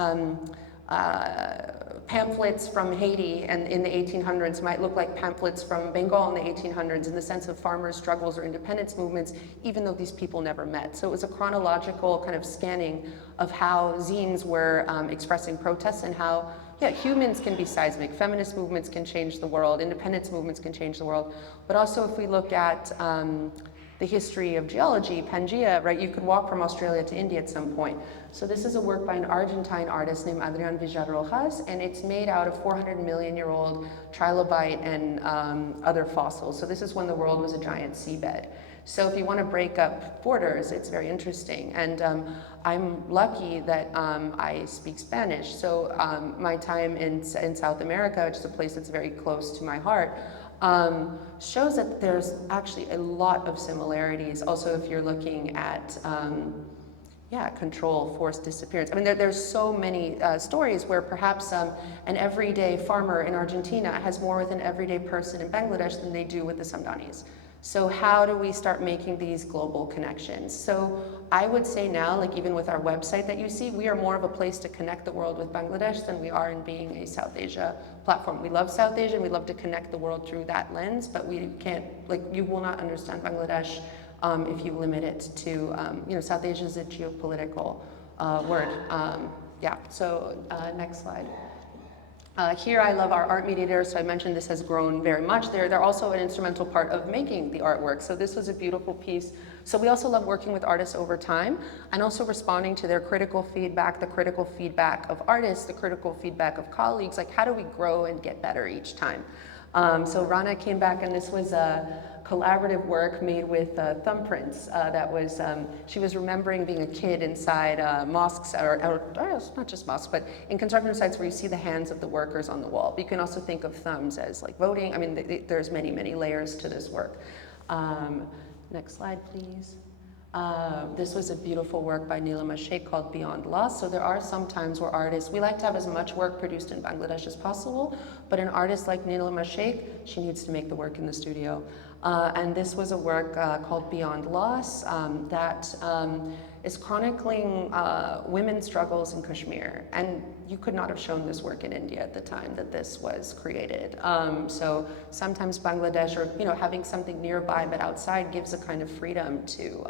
pamphlets from Haiti and in the 1800s might look like pamphlets from Bengal in the 1800s in the sense of farmers' struggles or independence movements, even though these people never met. So it was a chronological kind of scanning of how zines were expressing protests and how, yeah, humans can be seismic, feminist movements can change the world, independence movements can change the world. But also if we look at the history of geology, Pangea, right? You could walk from Australia to India at some point. So this is a work by an Argentine artist named Adrián Villar-Rojas, and it's made out of 400 million-year-old trilobite and other fossils. So this is when the world was a giant seabed. So if you want to break up borders, it's very interesting. And I'm lucky that I speak Spanish. So my time in South America, which is a place that's very close to my heart, shows that there's actually a lot of similarities. Also, if you're looking at, control, forced disappearance. I mean, there's so many stories where perhaps an everyday farmer in Argentina has more with an everyday person in Bangladesh than they do with the Samdanis. So how do we start making these global connections? So I would say now, like even with our website that you see, we are more of a place to connect the world with Bangladesh than we are in being a South Asia platform. We love South Asia, and we love to connect the world through that lens, but we can't, like, you will not understand Bangladesh if you limit it to, South Asia is a geopolitical word. So next slide. Here I love our art mediator, so I mentioned this has grown very much. They're also an instrumental part of making the artwork, so this was a beautiful piece. So we also love working with artists over time and also responding to their critical feedback, the critical feedback of artists, the critical feedback of colleagues, like how do we grow and get better each time? So Rana came back, and this was a collaborative work made with thumbprints. She was remembering being a kid inside mosques, or not just mosques, but in construction sites where you see the hands of the workers on the wall. But you can also think of thumbs as like voting. I mean, there's many, many layers to this work. Next slide, please. This was a beautiful work by Neelima Sheikh called Beyond Loss. So there are some times where artists, we like to have as much work produced in Bangladesh as possible, but an artist like Neelima Sheikh, she needs to make the work in the studio. And this was a work called Beyond Loss that is chronicling women's struggles in Kashmir. And you could not have shown this work in India at the time that this was created. So sometimes Bangladesh, or having something nearby but outside, gives a kind of freedom to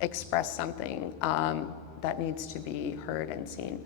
express something that needs to be heard and seen.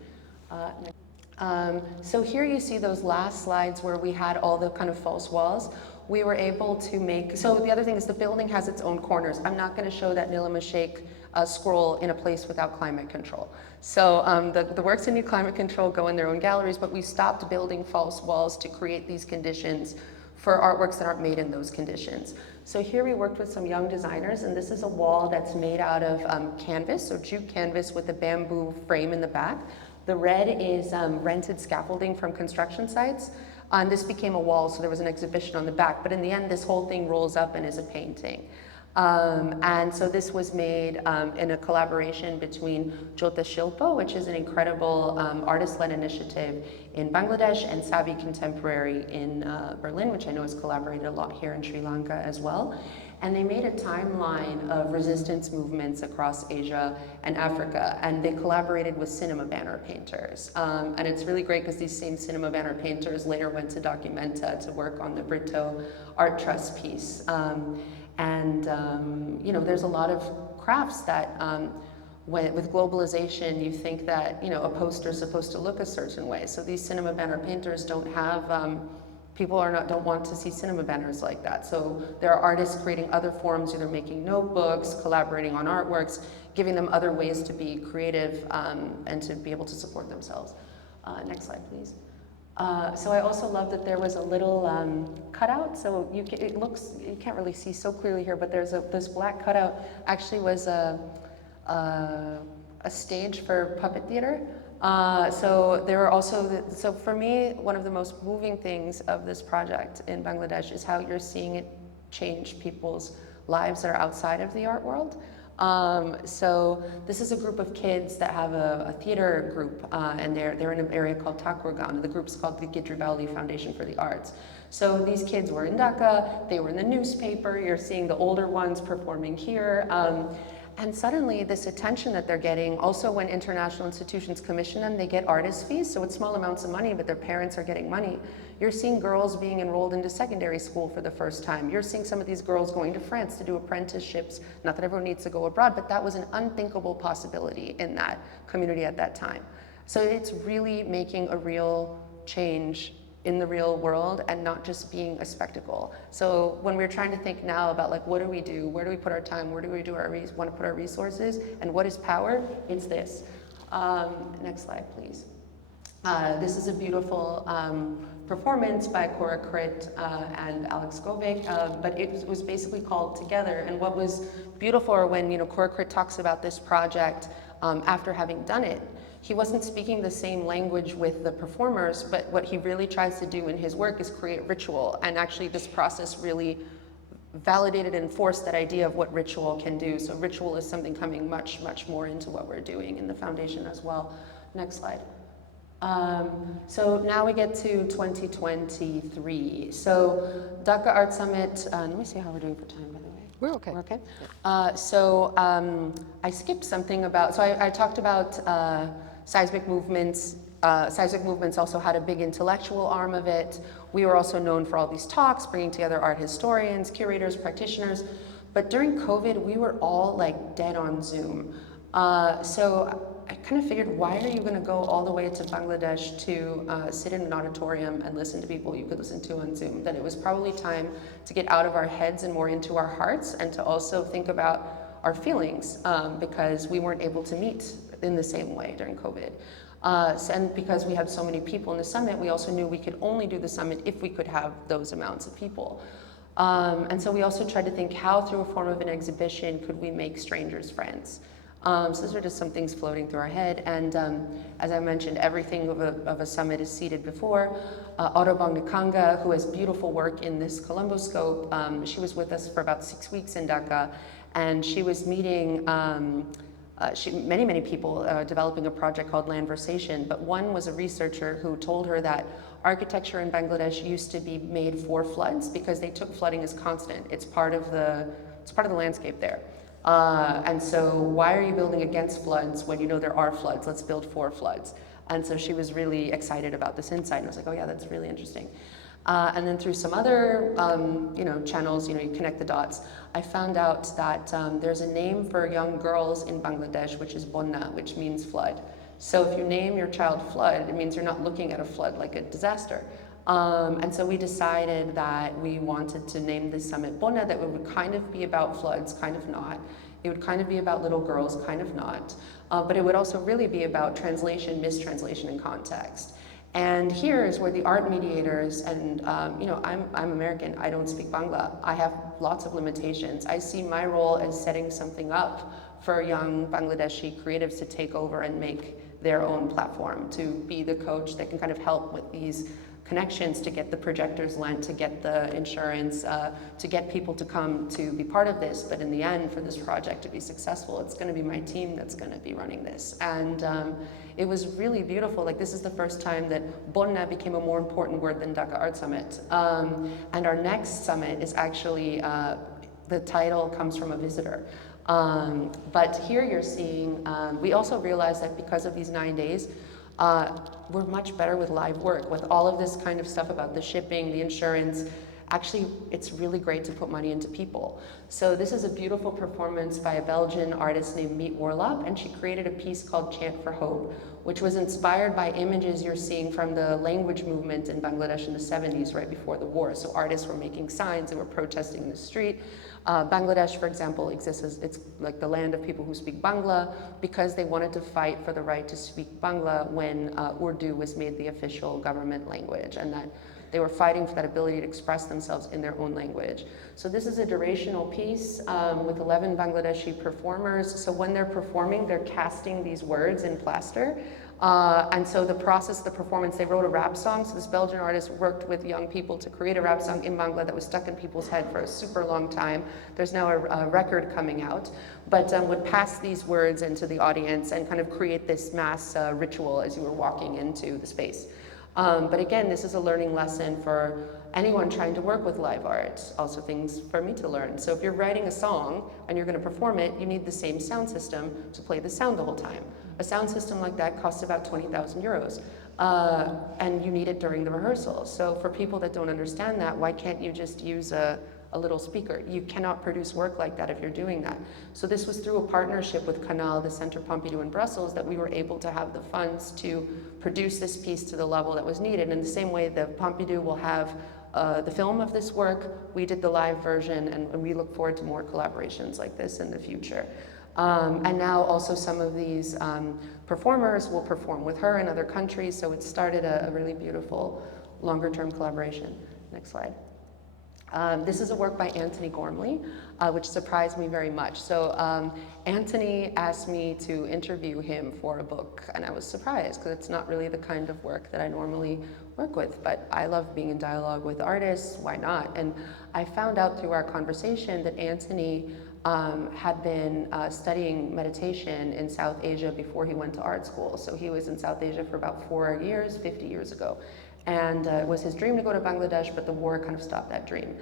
So here you see those last slides where we had all the kind of false walls. We were able to make, so the other thing is the building has its own corners. I'm not going to show that Neelima Sheikh scroll in a place without climate control. So the works that need climate control go in their own galleries, but we stopped building false walls to create these conditions for artworks that aren't made in those conditions. So here we worked with some young designers, and this is a wall that's made out of canvas, so jute canvas with a bamboo frame in the back. The red is rented scaffolding from construction sites. And this became a wall, so there was an exhibition on the back. But in the end, this whole thing rolls up and is a painting. And so this was made in a collaboration between Jyota Shilpa, which is an incredible artist-led initiative in Bangladesh, and Sabi Contemporary in Berlin, which I know has collaborated a lot here in Sri Lanka as well. And they made a timeline of resistance movements across Asia and Africa, and they collaborated with cinema banner painters. And it's really great because these same cinema banner painters later went to Documenta to work on the Brito Art Trust piece. There's a lot of crafts that with globalization, you think that a poster is supposed to look a certain way. So these cinema banner painters don't have people don't want to see cinema banners like that. So there are artists creating other forms, either making notebooks, collaborating on artworks, giving them other ways to be creative and to be able to support themselves. Next slide, please. So I also love that there was a little cutout. So you can't really see so clearly here, but this black cutout actually was a stage for puppet theater. So there were also, so for me, one of the most moving things of this project in Bangladesh is how you're seeing it change people's lives that are outside of the art world. So this is a group of kids that have a theater group, and they're in an area called Thakurgaon. The group's called the Gidrivalli Foundation for the Arts. So these kids were in Dhaka, they were in the newspaper, you're seeing the older ones performing here. And suddenly this attention that they're getting, also when international institutions commission them, they get artist fees, so it's small amounts of money, but their parents are getting money. You're seeing girls being enrolled into secondary school for the first time. You're seeing some of these girls going to France to do apprenticeships. Not that everyone needs to go abroad, but that was an unthinkable possibility in that community at that time. So it's really making a real change in the real world and not just being a spectacle. So when we're trying to think now about like, what do we do? Where do we put our time? Where do we want to put our resources? And what is power? It's this. Next slide, please. This is a beautiful performance by Cora Crit and Alex Govik, but it was basically called Together. And what was beautiful when Cora Crit talks about this project after having done it, he wasn't speaking the same language with the performers, but what he really tries to do in his work is create ritual. And actually this process really validated and enforced that idea of what ritual can do. So ritual is something coming much, much more into what we're doing in the foundation as well. Next slide. So now we get to 2023. So Dhaka Art Summit, let me see how we're doing for time, by the way. We're okay. We're okay? Yeah. I skipped something about, so I talked about seismic movements. Seismic movements also had a big intellectual arm of it. We were also known for all these talks, bringing together art historians, curators, practitioners. But during COVID, we were all like dead on Zoom. So I kind of figured, why are you going to go all the way to Bangladesh to sit in an auditorium and listen to people you could listen to on Zoom? That it was probably time to get out of our heads and more into our hearts, and to also think about our feelings, because we weren't able to meet in the same way during COVID. And because we had so many people in the summit, we also knew we could only do the summit if we could have those amounts of people. And so we also tried to think, how through a form of an exhibition could we make strangers friends? So those are just some things floating through our head. And as I mentioned, everything of a summit is seated before. Orobong Nikanga, who has beautiful work in this Colombo scope, she was with us for about 6 weeks in Dhaka, and she was meeting many people developing a project called Landversation, but one was a researcher who told her that architecture in Bangladesh used to be made for floods because they took flooding as constant. It's part of the landscape there. And so why are you building against floods when you know there are floods? Let's build for floods. And so she was really excited about this insight, and I was like, oh yeah, that's really interesting. And then through some other channels, you connect the dots, I found out that there's a name for young girls in Bangladesh, which is Bonna, which means flood. So if you name your child Flood, it means you're not looking at a flood like a disaster. And so we decided that we wanted to name this summit Bonna, that it would kind of be about floods, kind of not. It would kind of be about little girls, kind of not. But it would also really be about translation, mistranslation, and context. And here is where the art mediators, and I'm American, I don't speak Bangla. I have lots of limitations. I see my role as setting something up for young Bangladeshi creatives to take over and make their own platform, to be the coach that can kind of help with these connections, to get the projectors lent, to get the insurance, to get people to come to be part of this. But in the end, for this project to be successful, it's going to be my team that's going to be running this. And it was really beautiful. Like, this is the first time that Bonna became a more important word than Dhaka Art Summit. And our next summit is actually, the title comes from a visitor. But here you're seeing, we also realized that because of these 9 days, we're much better with live work, with all of this kind of stuff about the shipping, the insurance. Actually, it's really great to put money into people. So this is a beautiful performance by a Belgian artist named Meet Warlop, and she created a piece called Chant for Hope, which was inspired by images you're seeing from the language movement in Bangladesh in the 70s, right before the war. So artists were making signs, they were protesting in the street. Bangladesh, for example, exists as, it's like the land of people who speak Bangla, because they wanted to fight for the right to speak Bangla when Urdu was made the official government language, and that they were fighting for that ability to express themselves in their own language. So this is a durational piece with 11 Bangladeshi performers. So when they're performing, they're casting these words in plaster. And so the process of the performance, they wrote a rap song. So this Belgian artist worked with young people to create a rap song in Bangla that was stuck in people's head for a super long time. There's now a record coming out, but would pass these words into the audience and kind of create this mass ritual as you were walking into the space. But again, this is a learning lesson for anyone trying to work with live art, also things for me to learn. So if you're writing a song and you're going to perform it, you need the same sound system to play the sound the whole time. A sound system like that costs about 20,000 euros, and you need it during the rehearsal. So for people that don't understand that, why can't you just use a little speaker? You cannot produce work like that if you're doing that. So this was through a partnership with KALÀ, the Centre Pompidou in Brussels, that we were able to have the funds to produce this piece to the level that was needed. In the same way, the Pompidou will have the film of this work, we did the live version, and we look forward to more collaborations like this in the future. And now also some of these performers will perform with her in other countries, so it started a really beautiful longer-term collaboration. Next slide. This is a work by Anthony Gormley, which surprised me very much. So Anthony asked me to interview him for a book, and I was surprised because it's not really the kind of work that I normally work with, but I love being in dialogue with artists, why not? And I found out through our conversation that Anthony had been studying meditation in South Asia before he went to art school. So he was in South Asia for about 4 years, 50 years ago. And it was his dream to go to Bangladesh, but the war kind of stopped that dream.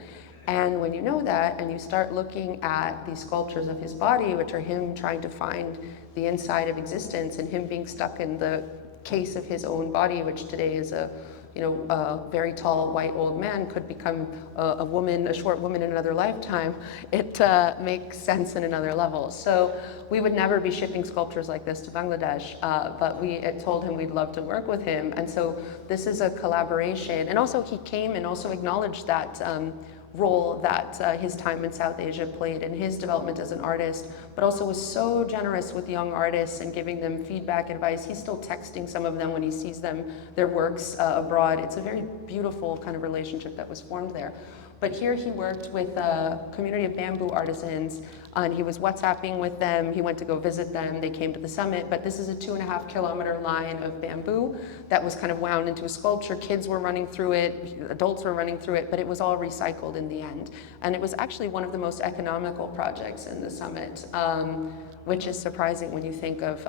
And when you know that, and you start looking at these sculptures of his body, which are him trying to find the inside of existence, and him being stuck in the case of his own body, which today is a a very tall white old man could become a woman, a short woman in another lifetime, it makes sense in another level. So we would never be shipping sculptures like this to Bangladesh, but we told him we'd love to work with him. And so this is a collaboration. And also he came and also acknowledged that role that his time in South Asia played in his development as an artist, but also was so generous with young artists and giving them feedback, advice. He's still texting some of them when he sees them, their works abroad. It's a very beautiful kind of relationship that was formed there. But here he worked with a community of bamboo artisans, and he was WhatsApping with them. He went to go visit them. They came to the summit, but this is a 2.5 kilometer line of bamboo that was kind of wound into a sculpture. Kids were running through it, adults were running through it, but it was all recycled in the end. And it was actually one of the most economical projects in the summit, which is surprising when you think of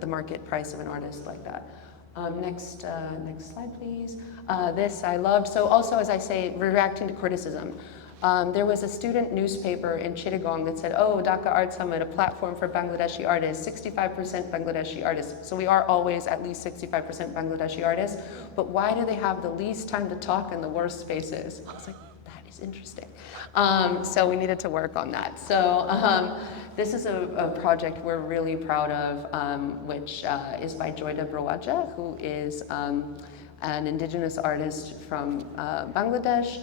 the market price of an artist like that. Next slide, please. This I loved. So also, as I say, reacting to criticism. There was a student newspaper in Chittagong that said, oh, Dhaka Art Summit, a platform for Bangladeshi artists, 65% Bangladeshi artists. So we are always at least 65% Bangladeshi artists, but why do they have the least time to talk in the worst spaces? I was like, that is interesting. So we needed to work on that. So this is a project we're really proud of, which is by Joyda Brawaja, who is an indigenous artist from Bangladesh.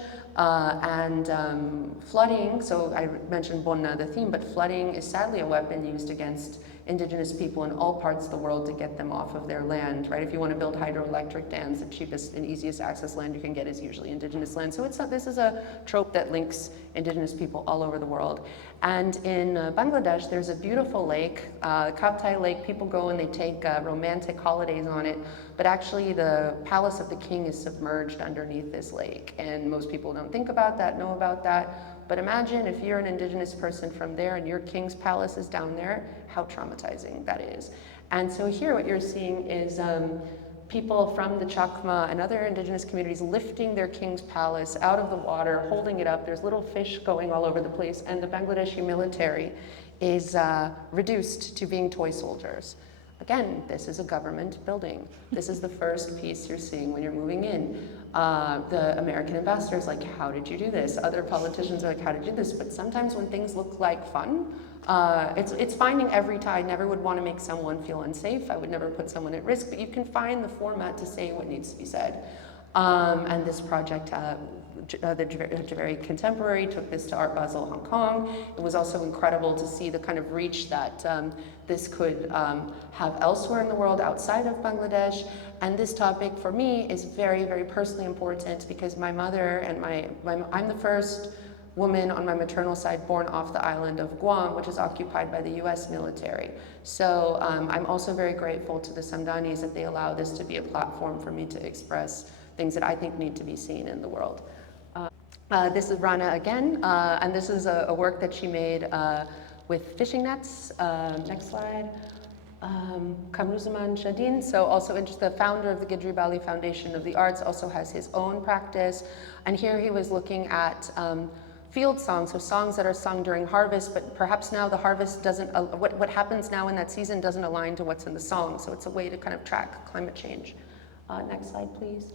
Flooding, so I mentioned Bonna, the theme, but flooding is sadly a weapon used against indigenous people in all parts of the world to get them off of their land, right? If you want to build hydroelectric dams, the cheapest and easiest access land you can get is usually indigenous land. So this is a trope that links indigenous people all over the world. And in Bangladesh, there's a beautiful lake, Kaptai Lake. People go and they take romantic holidays on it, but actually the palace of the king is submerged underneath this lake. And most people don't think about that, know about that. But imagine if you're an indigenous person from there and your king's palace is down there, how traumatizing that is. And so here what you're seeing is people from the Chakma and other indigenous communities lifting their king's palace out of the water, holding it up. There's little fish going all over the place, and the Bangladeshi military is reduced to being toy soldiers. Again, this is a government building. This is the first piece you're seeing when you're moving in. The American ambassador is like, how did you do this? Other politicians are like, how did you do this? But sometimes when things look like fun, it's finding every tie. I never would want to make someone feel unsafe. I would never put someone at risk, but you can find the format to say what needs to be said. And this project, the very contemporary, took this to Art Basel, Hong Kong. It was also incredible to see the kind of reach that this could have elsewhere in the world outside of Bangladesh. And this topic for me is very, very personally important because my mother and I'm the first woman on my maternal side born off the island of Guam, which is occupied by the US military. So I'm also very grateful to the Samdanis that they allow this to be a platform for me to express things that I think need to be seen in the world. This is Rana again, and this is a work that she made with fishing nets. Next slide. Kamruzaman Shadin, so also the founder of the Gidri Bali Foundation of the Arts, also has his own practice. And here he was looking at field songs, so songs that are sung during harvest, but perhaps now the harvest doesn't, what happens now in that season doesn't align to what's in the song. So it's a way to kind of track climate change. Next slide, please.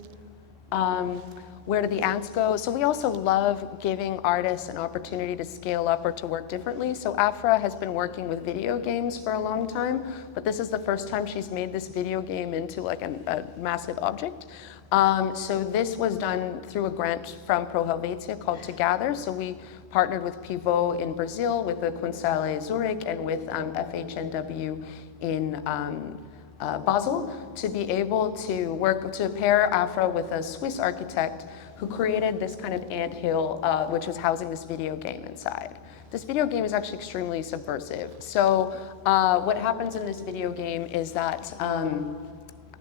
Where do the ants go? So we also love giving artists an opportunity to scale up or to work differently. So Afra has been working with video games for a long time, but this is the first time she's made this video game into like a massive object. So this was done through a grant from Pro Helvetia called Together. So we partnered with Pivot in Brazil, with the Kunsale Zurich, and with FHNW in Basel, to be able to work, to pair Afra with a Swiss architect who created this kind of anthill, which was housing this video game inside. This video game is actually extremely subversive. So what happens in this video game is that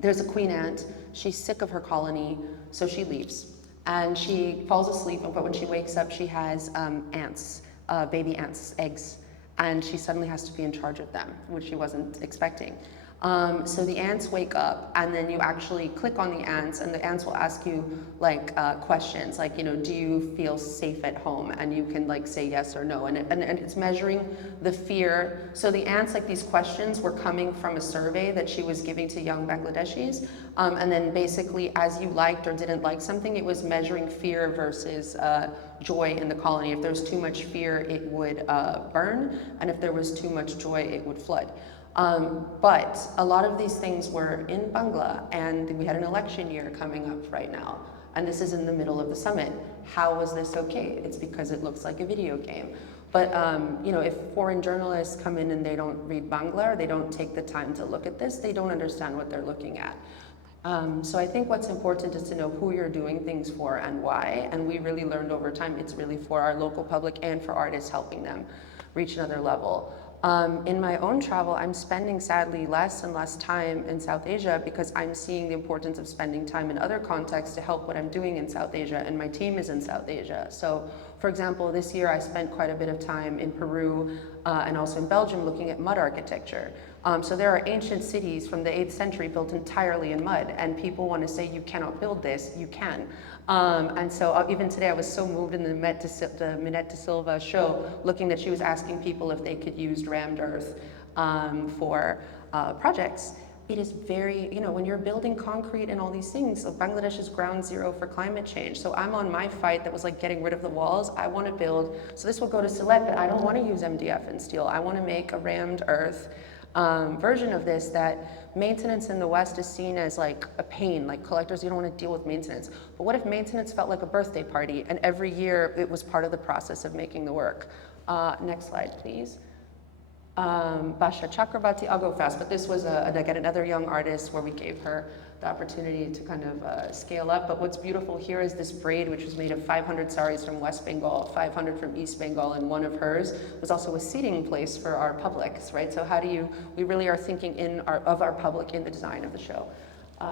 there's a queen ant. She's sick of her colony, so she leaves. And she falls asleep, but when she wakes up, she has ants, baby ants, eggs, and she suddenly has to be in charge of them, which she wasn't expecting. So the ants wake up, and then you actually click on the ants, and the ants will ask you like questions, like, you know, do you feel safe at home? And you can like say yes or no, and it's measuring the fear. So the ants, like these questions were coming from a survey that she was giving to young Bangladeshis, and then basically as you liked or didn't like something, it was measuring fear versus joy in the colony. If there was too much fear, it would burn, and if there was too much joy, it would flood. But a lot of these things were in Bangla, and we had an election year coming up right now, and this is in the middle of the summit. How was this okay? It's because it looks like a video game. But you know, if foreign journalists come in and they don't read Bangla, or they don't take the time to look at this, they don't understand what they're looking at. So I think what's important is to know who you're doing things for and why, and we really learned over time it's really for our local public and for artists, helping them reach another level. In my own travel, I'm spending sadly less and less time in South Asia because I'm seeing the importance of spending time in other contexts to help what I'm doing in South Asia, and my team is in South Asia. So for example, this year I spent quite a bit of time in Peru and also in Belgium looking at mud architecture. So there are ancient cities from the 8th century built entirely in mud, and people want to say you cannot build this, you can. And so even today I was so moved in the Minette de Silva show, looking that she was asking people if they could use rammed earth for projects. It is very, you know, when you're building concrete and all these things, Bangladesh is ground zero for climate change. So I'm on my fight that was like getting rid of the walls. I want to build, so this will go to Sylhet, but I don't want to use MDF and steel. I want to make a rammed earth version of this, that maintenance in the West is seen as like a pain, like collectors, you don't want to deal with maintenance. But what if maintenance felt like a birthday party and every year it was part of the process of making the work? Next slide, please. Basha Chakrabarti, I'll go fast, but this was again another young artist where we gave her the opportunity to kind of scale up. But what's beautiful here is this braid, which was made of 500 saris from West Bengal, 500 from East Bengal, and one of hers was also a seating place for our publics, right? So how do you, we really are thinking of our public in the design of the show.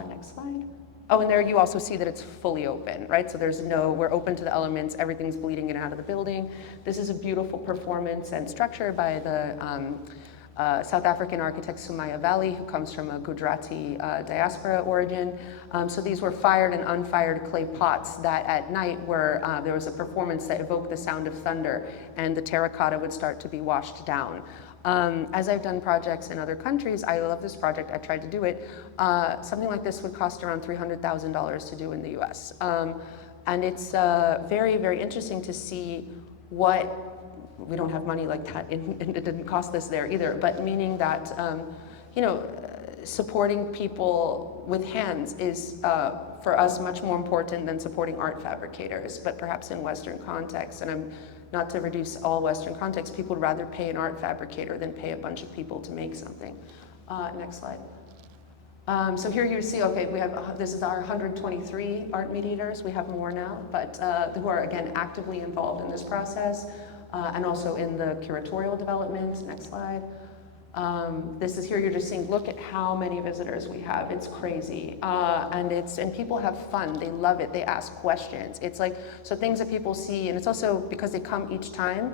Next slide. Oh, and there you also see that it's fully open, right? So there's no, we're open to the elements, everything's bleeding in and out of the building. This is a beautiful performance and structure by the South African architect Sumaya Valley, who comes from a Gujarati diaspora origin. So these were fired and unfired clay pots that at night were, there was a performance that evoked the sound of thunder, and the terracotta would start to be washed down. As I've done projects in other countries, I love this project, I tried to do it. Something like this would cost around $300,000 to do in the US. And it's very, very interesting to see what, we don't have money like that, and it didn't cost this there either, but meaning that, you know, supporting people with hands is, for us, much more important than supporting art fabricators, but perhaps in Western context, and I'm not to reduce all Western context, people would rather pay an art fabricator than pay a bunch of people to make something. Next slide. So here you see, okay, we have, this is our 123 art mediators. We have more now, but who are, again, actively involved in this process, and also in the curatorial development. Next slide. This is here, you're just seeing, look at how many visitors we have. It's crazy. And people have fun. They love it. They ask questions. It's like, so things that people see, and it's also because they come each time.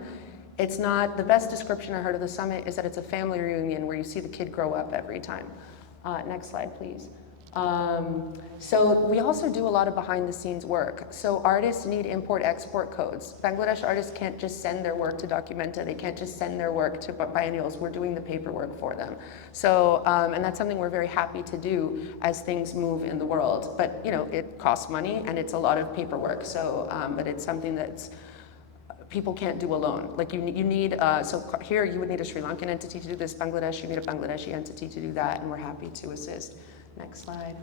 It's not, the best description I heard of the summit is that it's a family reunion where you see the kid grow up every time. Next slide, please. So we also do a lot of behind the scenes work. So artists need import-export codes. Bangladesh artists can't just send their work to Documenta. They can't just send their work to biennials. We're doing the paperwork for them. So, and that's something we're very happy to do as things move in the world. But, you know, it costs money and it's a lot of paperwork. So, but it's something that's, people can't do alone. Like you need, so here you would need a Sri Lankan entity to do this, Bangladesh, you need a Bangladeshi entity to do that, and we're happy to assist. Next slide.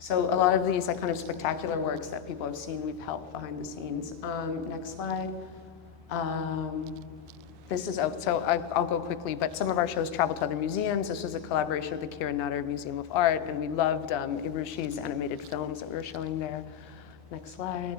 So a lot of these like kind of spectacular works that people have seen, we've helped behind the scenes. Next slide. This is out, so I'll go quickly, but some of our shows travel to other museums. This was a collaboration with the Kiran Nader Museum of Art, and we loved Irushi's animated films that we were showing there. Next slide.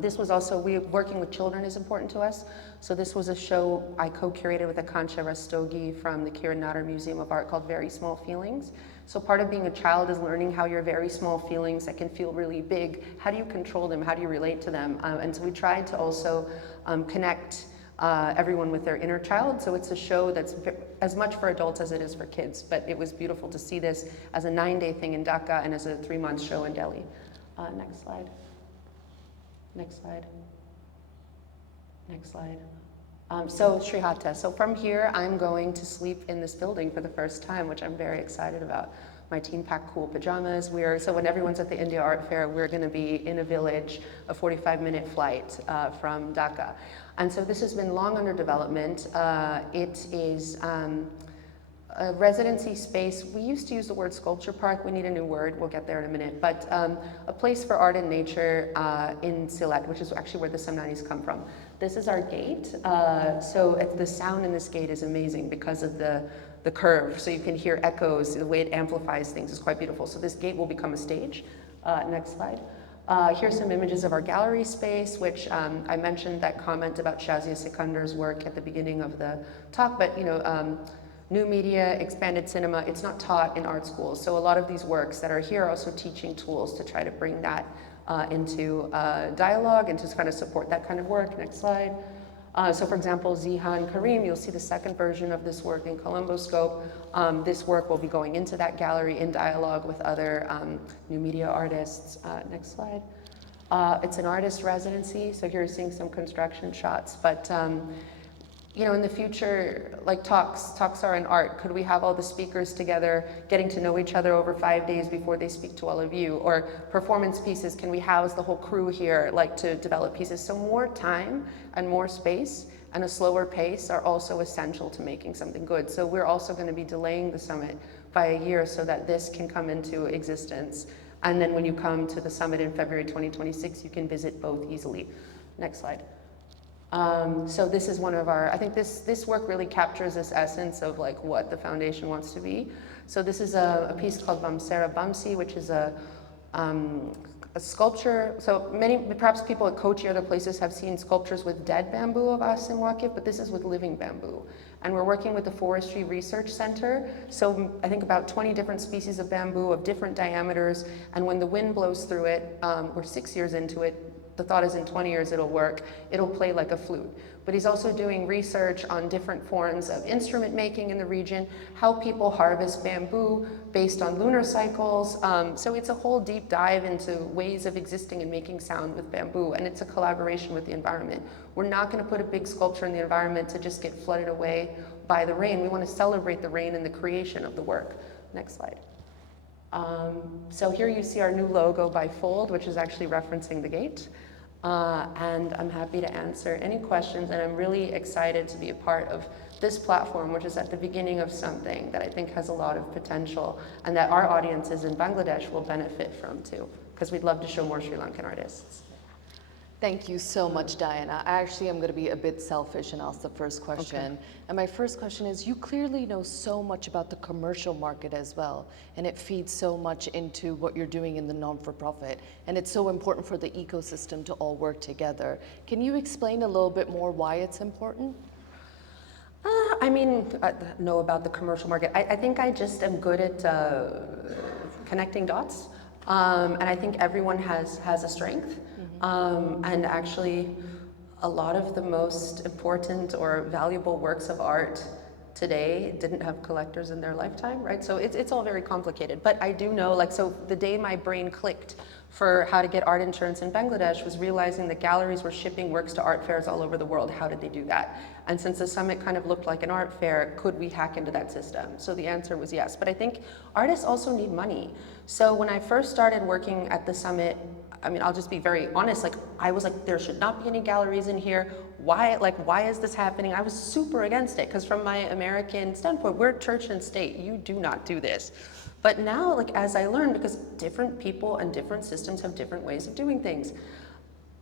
This was also, working with children is important to us. So this was a show I co-curated with Akansha Rastogi from the Kiran Nader Museum of Art called Very Small Feelings. So part of being a child is learning how your very small feelings that can feel really big, how do you control them, how do you relate to them? And so we tried to also connect everyone with their inner child. So it's a show that's as much for adults as it is for kids, but it was beautiful to see this as a 9-day thing in Dhaka and as a 3-month show in Delhi. Next slide. Next slide. Next slide. So Srihatta, so from here I'm going to sleep in this building for the first time, which I'm very excited about. My team packed cool pajamas. So when everyone's at the India Art Fair, we're going to be in a village, a 45-minute flight from Dhaka. And so this has been long under development. It is a residency space. We used to use the word sculpture park. We need a new word. We'll get there in a minute. But a place for art and nature in Sylhet, which is actually where the Samnanis come from. This is our gate. So the sound in this gate is amazing because of the curve. So you can hear echoes. The way it amplifies things is quite beautiful. So this gate will become a stage. Next slide. Here's some images of our gallery space, which I mentioned that comment about Shazia Sikandar's work at the beginning of the talk, but new media, expanded cinema, it's not taught in art schools. So a lot of these works that are here are also teaching tools to try to bring that into dialogue and to kind of support that kind of work. Next slide. So for example, Zihan Karim, you'll see the second version of this work in Colombo scope. This work will be going into that gallery in dialogue with other new media artists. Next slide. It's an artist residency, so here you're seeing some construction shots, but in the future, like talks are an art. Could we have all the speakers together, getting to know each other over 5 days before they speak to all of you? Or performance pieces, can we house the whole crew here, like to develop pieces? So more time and more space and a slower pace are also essential to making something good. So we're also going to be delaying the summit by a year so that this can come into existence. And then when you come to the summit in February 2026, you can visit both easily. Next slide. So this is one of our, I think this work really captures this essence of like what the foundation wants to be. So this is a piece called Vamsera Bamsi, which is a sculpture. So perhaps people at Kochi or other places have seen sculptures with dead bamboo of Asim Waqif, but this is with living bamboo. And we're working with the Forestry Research Center. So I think about 20 different species of bamboo of different diameters. And when the wind blows through it, we're 6 years into it. The thought is in 20 years it'll work. It'll play like a flute. But he's also doing research on different forms of instrument making in the region, how people harvest bamboo based on lunar cycles. So it's a whole deep dive into ways of existing and making sound with bamboo, and it's a collaboration with the environment. We're not going to put a big sculpture in the environment to just get flooded away by the rain. We want to celebrate the rain and the creation of the work. Next slide. So here you see our new logo by Fold, which is actually referencing the gate. And I'm happy to answer any questions, and I'm really excited to be a part of this platform, which is at the beginning of something that I think has a lot of potential and that our audiences in Bangladesh will benefit from too, because we'd love to show more Sri Lankan artists. Thank you so much, Diana. I actually am going to be a bit selfish and ask the first question. Okay. And my first question is, you clearly know so much about the commercial market as well, and it feeds so much into what you're doing in the non-for-profit, and it's so important for the ecosystem to all work together. Can you explain a little bit more why it's important? I know about the commercial market. I think I just am good at connecting dots, and I think everyone has a strength. And actually, a lot of the most important or valuable works of art today didn't have collectors in their lifetime, right? So it's all very complicated. But I do know, so the day my brain clicked for how to get art insurance in Bangladesh was realizing that galleries were shipping works to art fairs all over the world. How did they do that? And since the summit kind of looked like an art fair, could we hack into that system? So the answer was yes. But I think artists also need money. So when I first started working at the summit, I'll just be very honest, I was like, there should not be any galleries in here. Why is this happening? I was super against it, because from my American standpoint, we're church and state. You do not do this. But now, as I learned, because different people and different systems have different ways of doing things,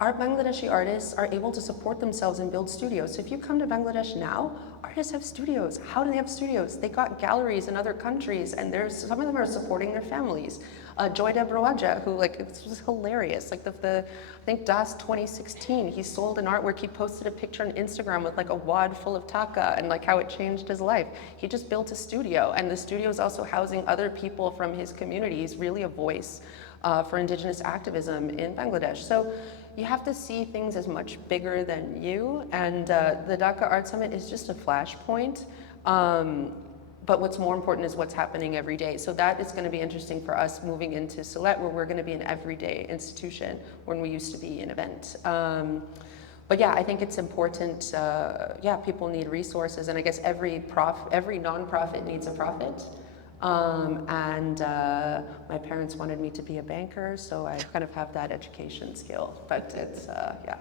our Bangladeshi artists are able to support themselves and build studios. So if you come to Bangladesh now, artists have studios. How do they have studios? They got galleries in other countries, and some of them are supporting their families. Joyda Brawaja, who it was hilarious. I think DAS 2016, he sold an artwork. He posted a picture on Instagram with a wad full of taka and how it changed his life. He just built a studio, and the studio is also housing other people from his community. He's really a voice for indigenous activism in Bangladesh. So, you have to see things as much bigger than you, and the Dhaka Art Summit is just a flashpoint. But what's more important is what's happening every day. So that is going to be interesting for us moving into Sylhet, where we're going to be an everyday institution when we used to be an event. But yeah, I think it's important. Yeah, people need resources, and I guess every nonprofit needs a profit. My parents wanted me to be a banker, so I kind of have that education skill. But it's yeah.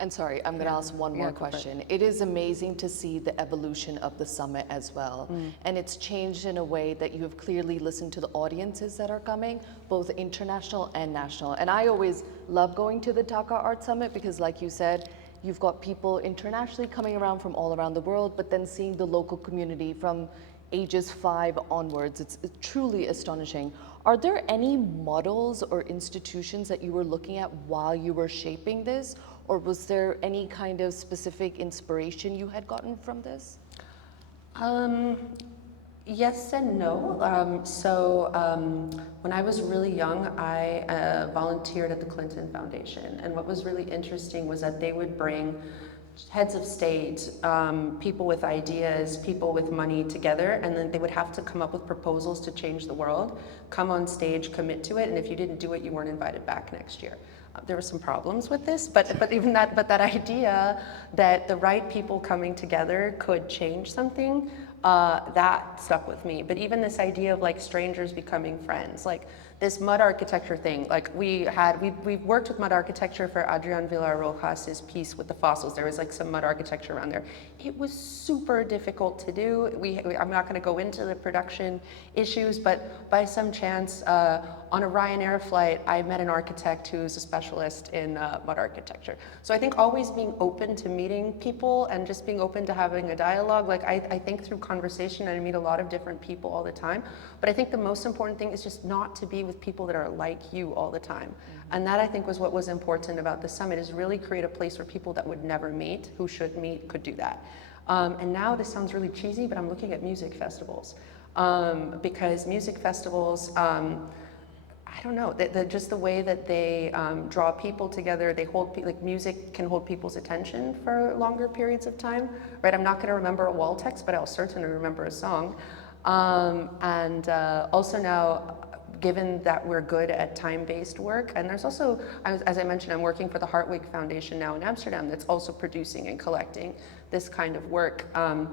And sorry, I'm going to ask one more question. It is amazing to see the evolution of the summit as well. And it's changed in a way that you have clearly listened to the audiences that are coming, both international and national. And I always love going to the Dhaka Art Summit because, like you said, you've got people internationally coming around from all around the world, but then seeing the local community from ages 5 onwards. It's truly astonishing. Are there any models or institutions that you were looking at while you were shaping this? Or was there any kind of specific inspiration you had gotten from this? Yes and no. When I was really young, I volunteered at the Clinton Foundation. And what was really interesting was that they would bring heads of state, people with ideas, people with money together, and then they would have to come up with proposals to change the world, come on stage, commit to it, and if you didn't do it, you weren't invited back next year. There were some problems with this, but that idea that the right people coming together could change something, that stuck with me. But even this idea of like strangers becoming friends, like this mud architecture thing, like we've worked with mud architecture for Adrian Villar-Rojas's piece with the fossils. There was like some mud architecture around there. It was super difficult to do. I'm not going to go into the production issues, but by some chance, on a Ryanair flight, I met an architect who's a specialist in mud architecture. So I think always being open to meeting people and just being open to having a dialogue. Like I think through conversation, I meet a lot of different people all the time. But I think the most important thing is just not to be with people that are like you all the time. And that I think was what was important about the summit, is really create a place where people that would never meet, who should meet, could do that. And now this sounds really cheesy, but I'm looking at music festivals. Because music festivals, I don't know, just the way that they draw people together, they hold, like music can hold people's attention for longer periods of time, right? I'm not going to remember a wall text, but I'll certainly remember a song. Also now, given that we're good at time-based work, and there's also, as I mentioned, I'm working for the Hartwig Foundation now in Amsterdam that's also producing and collecting this kind of work. So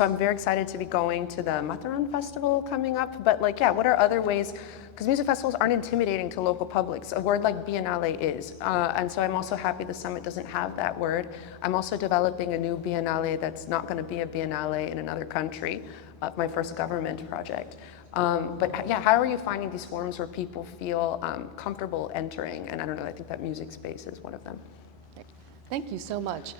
I'm very excited to be going to the Mataran Festival coming up, but like, yeah, what are other ways, because music festivals aren't intimidating to local publics. A word like Biennale is, and so I'm also happy the summit doesn't have that word. I'm also developing a new Biennale that's not going to be a Biennale in another country, my first government project. But yeah, how are you finding these forums where people feel comfortable entering? And I don't know, I think that music space is one of them. Thank you so much.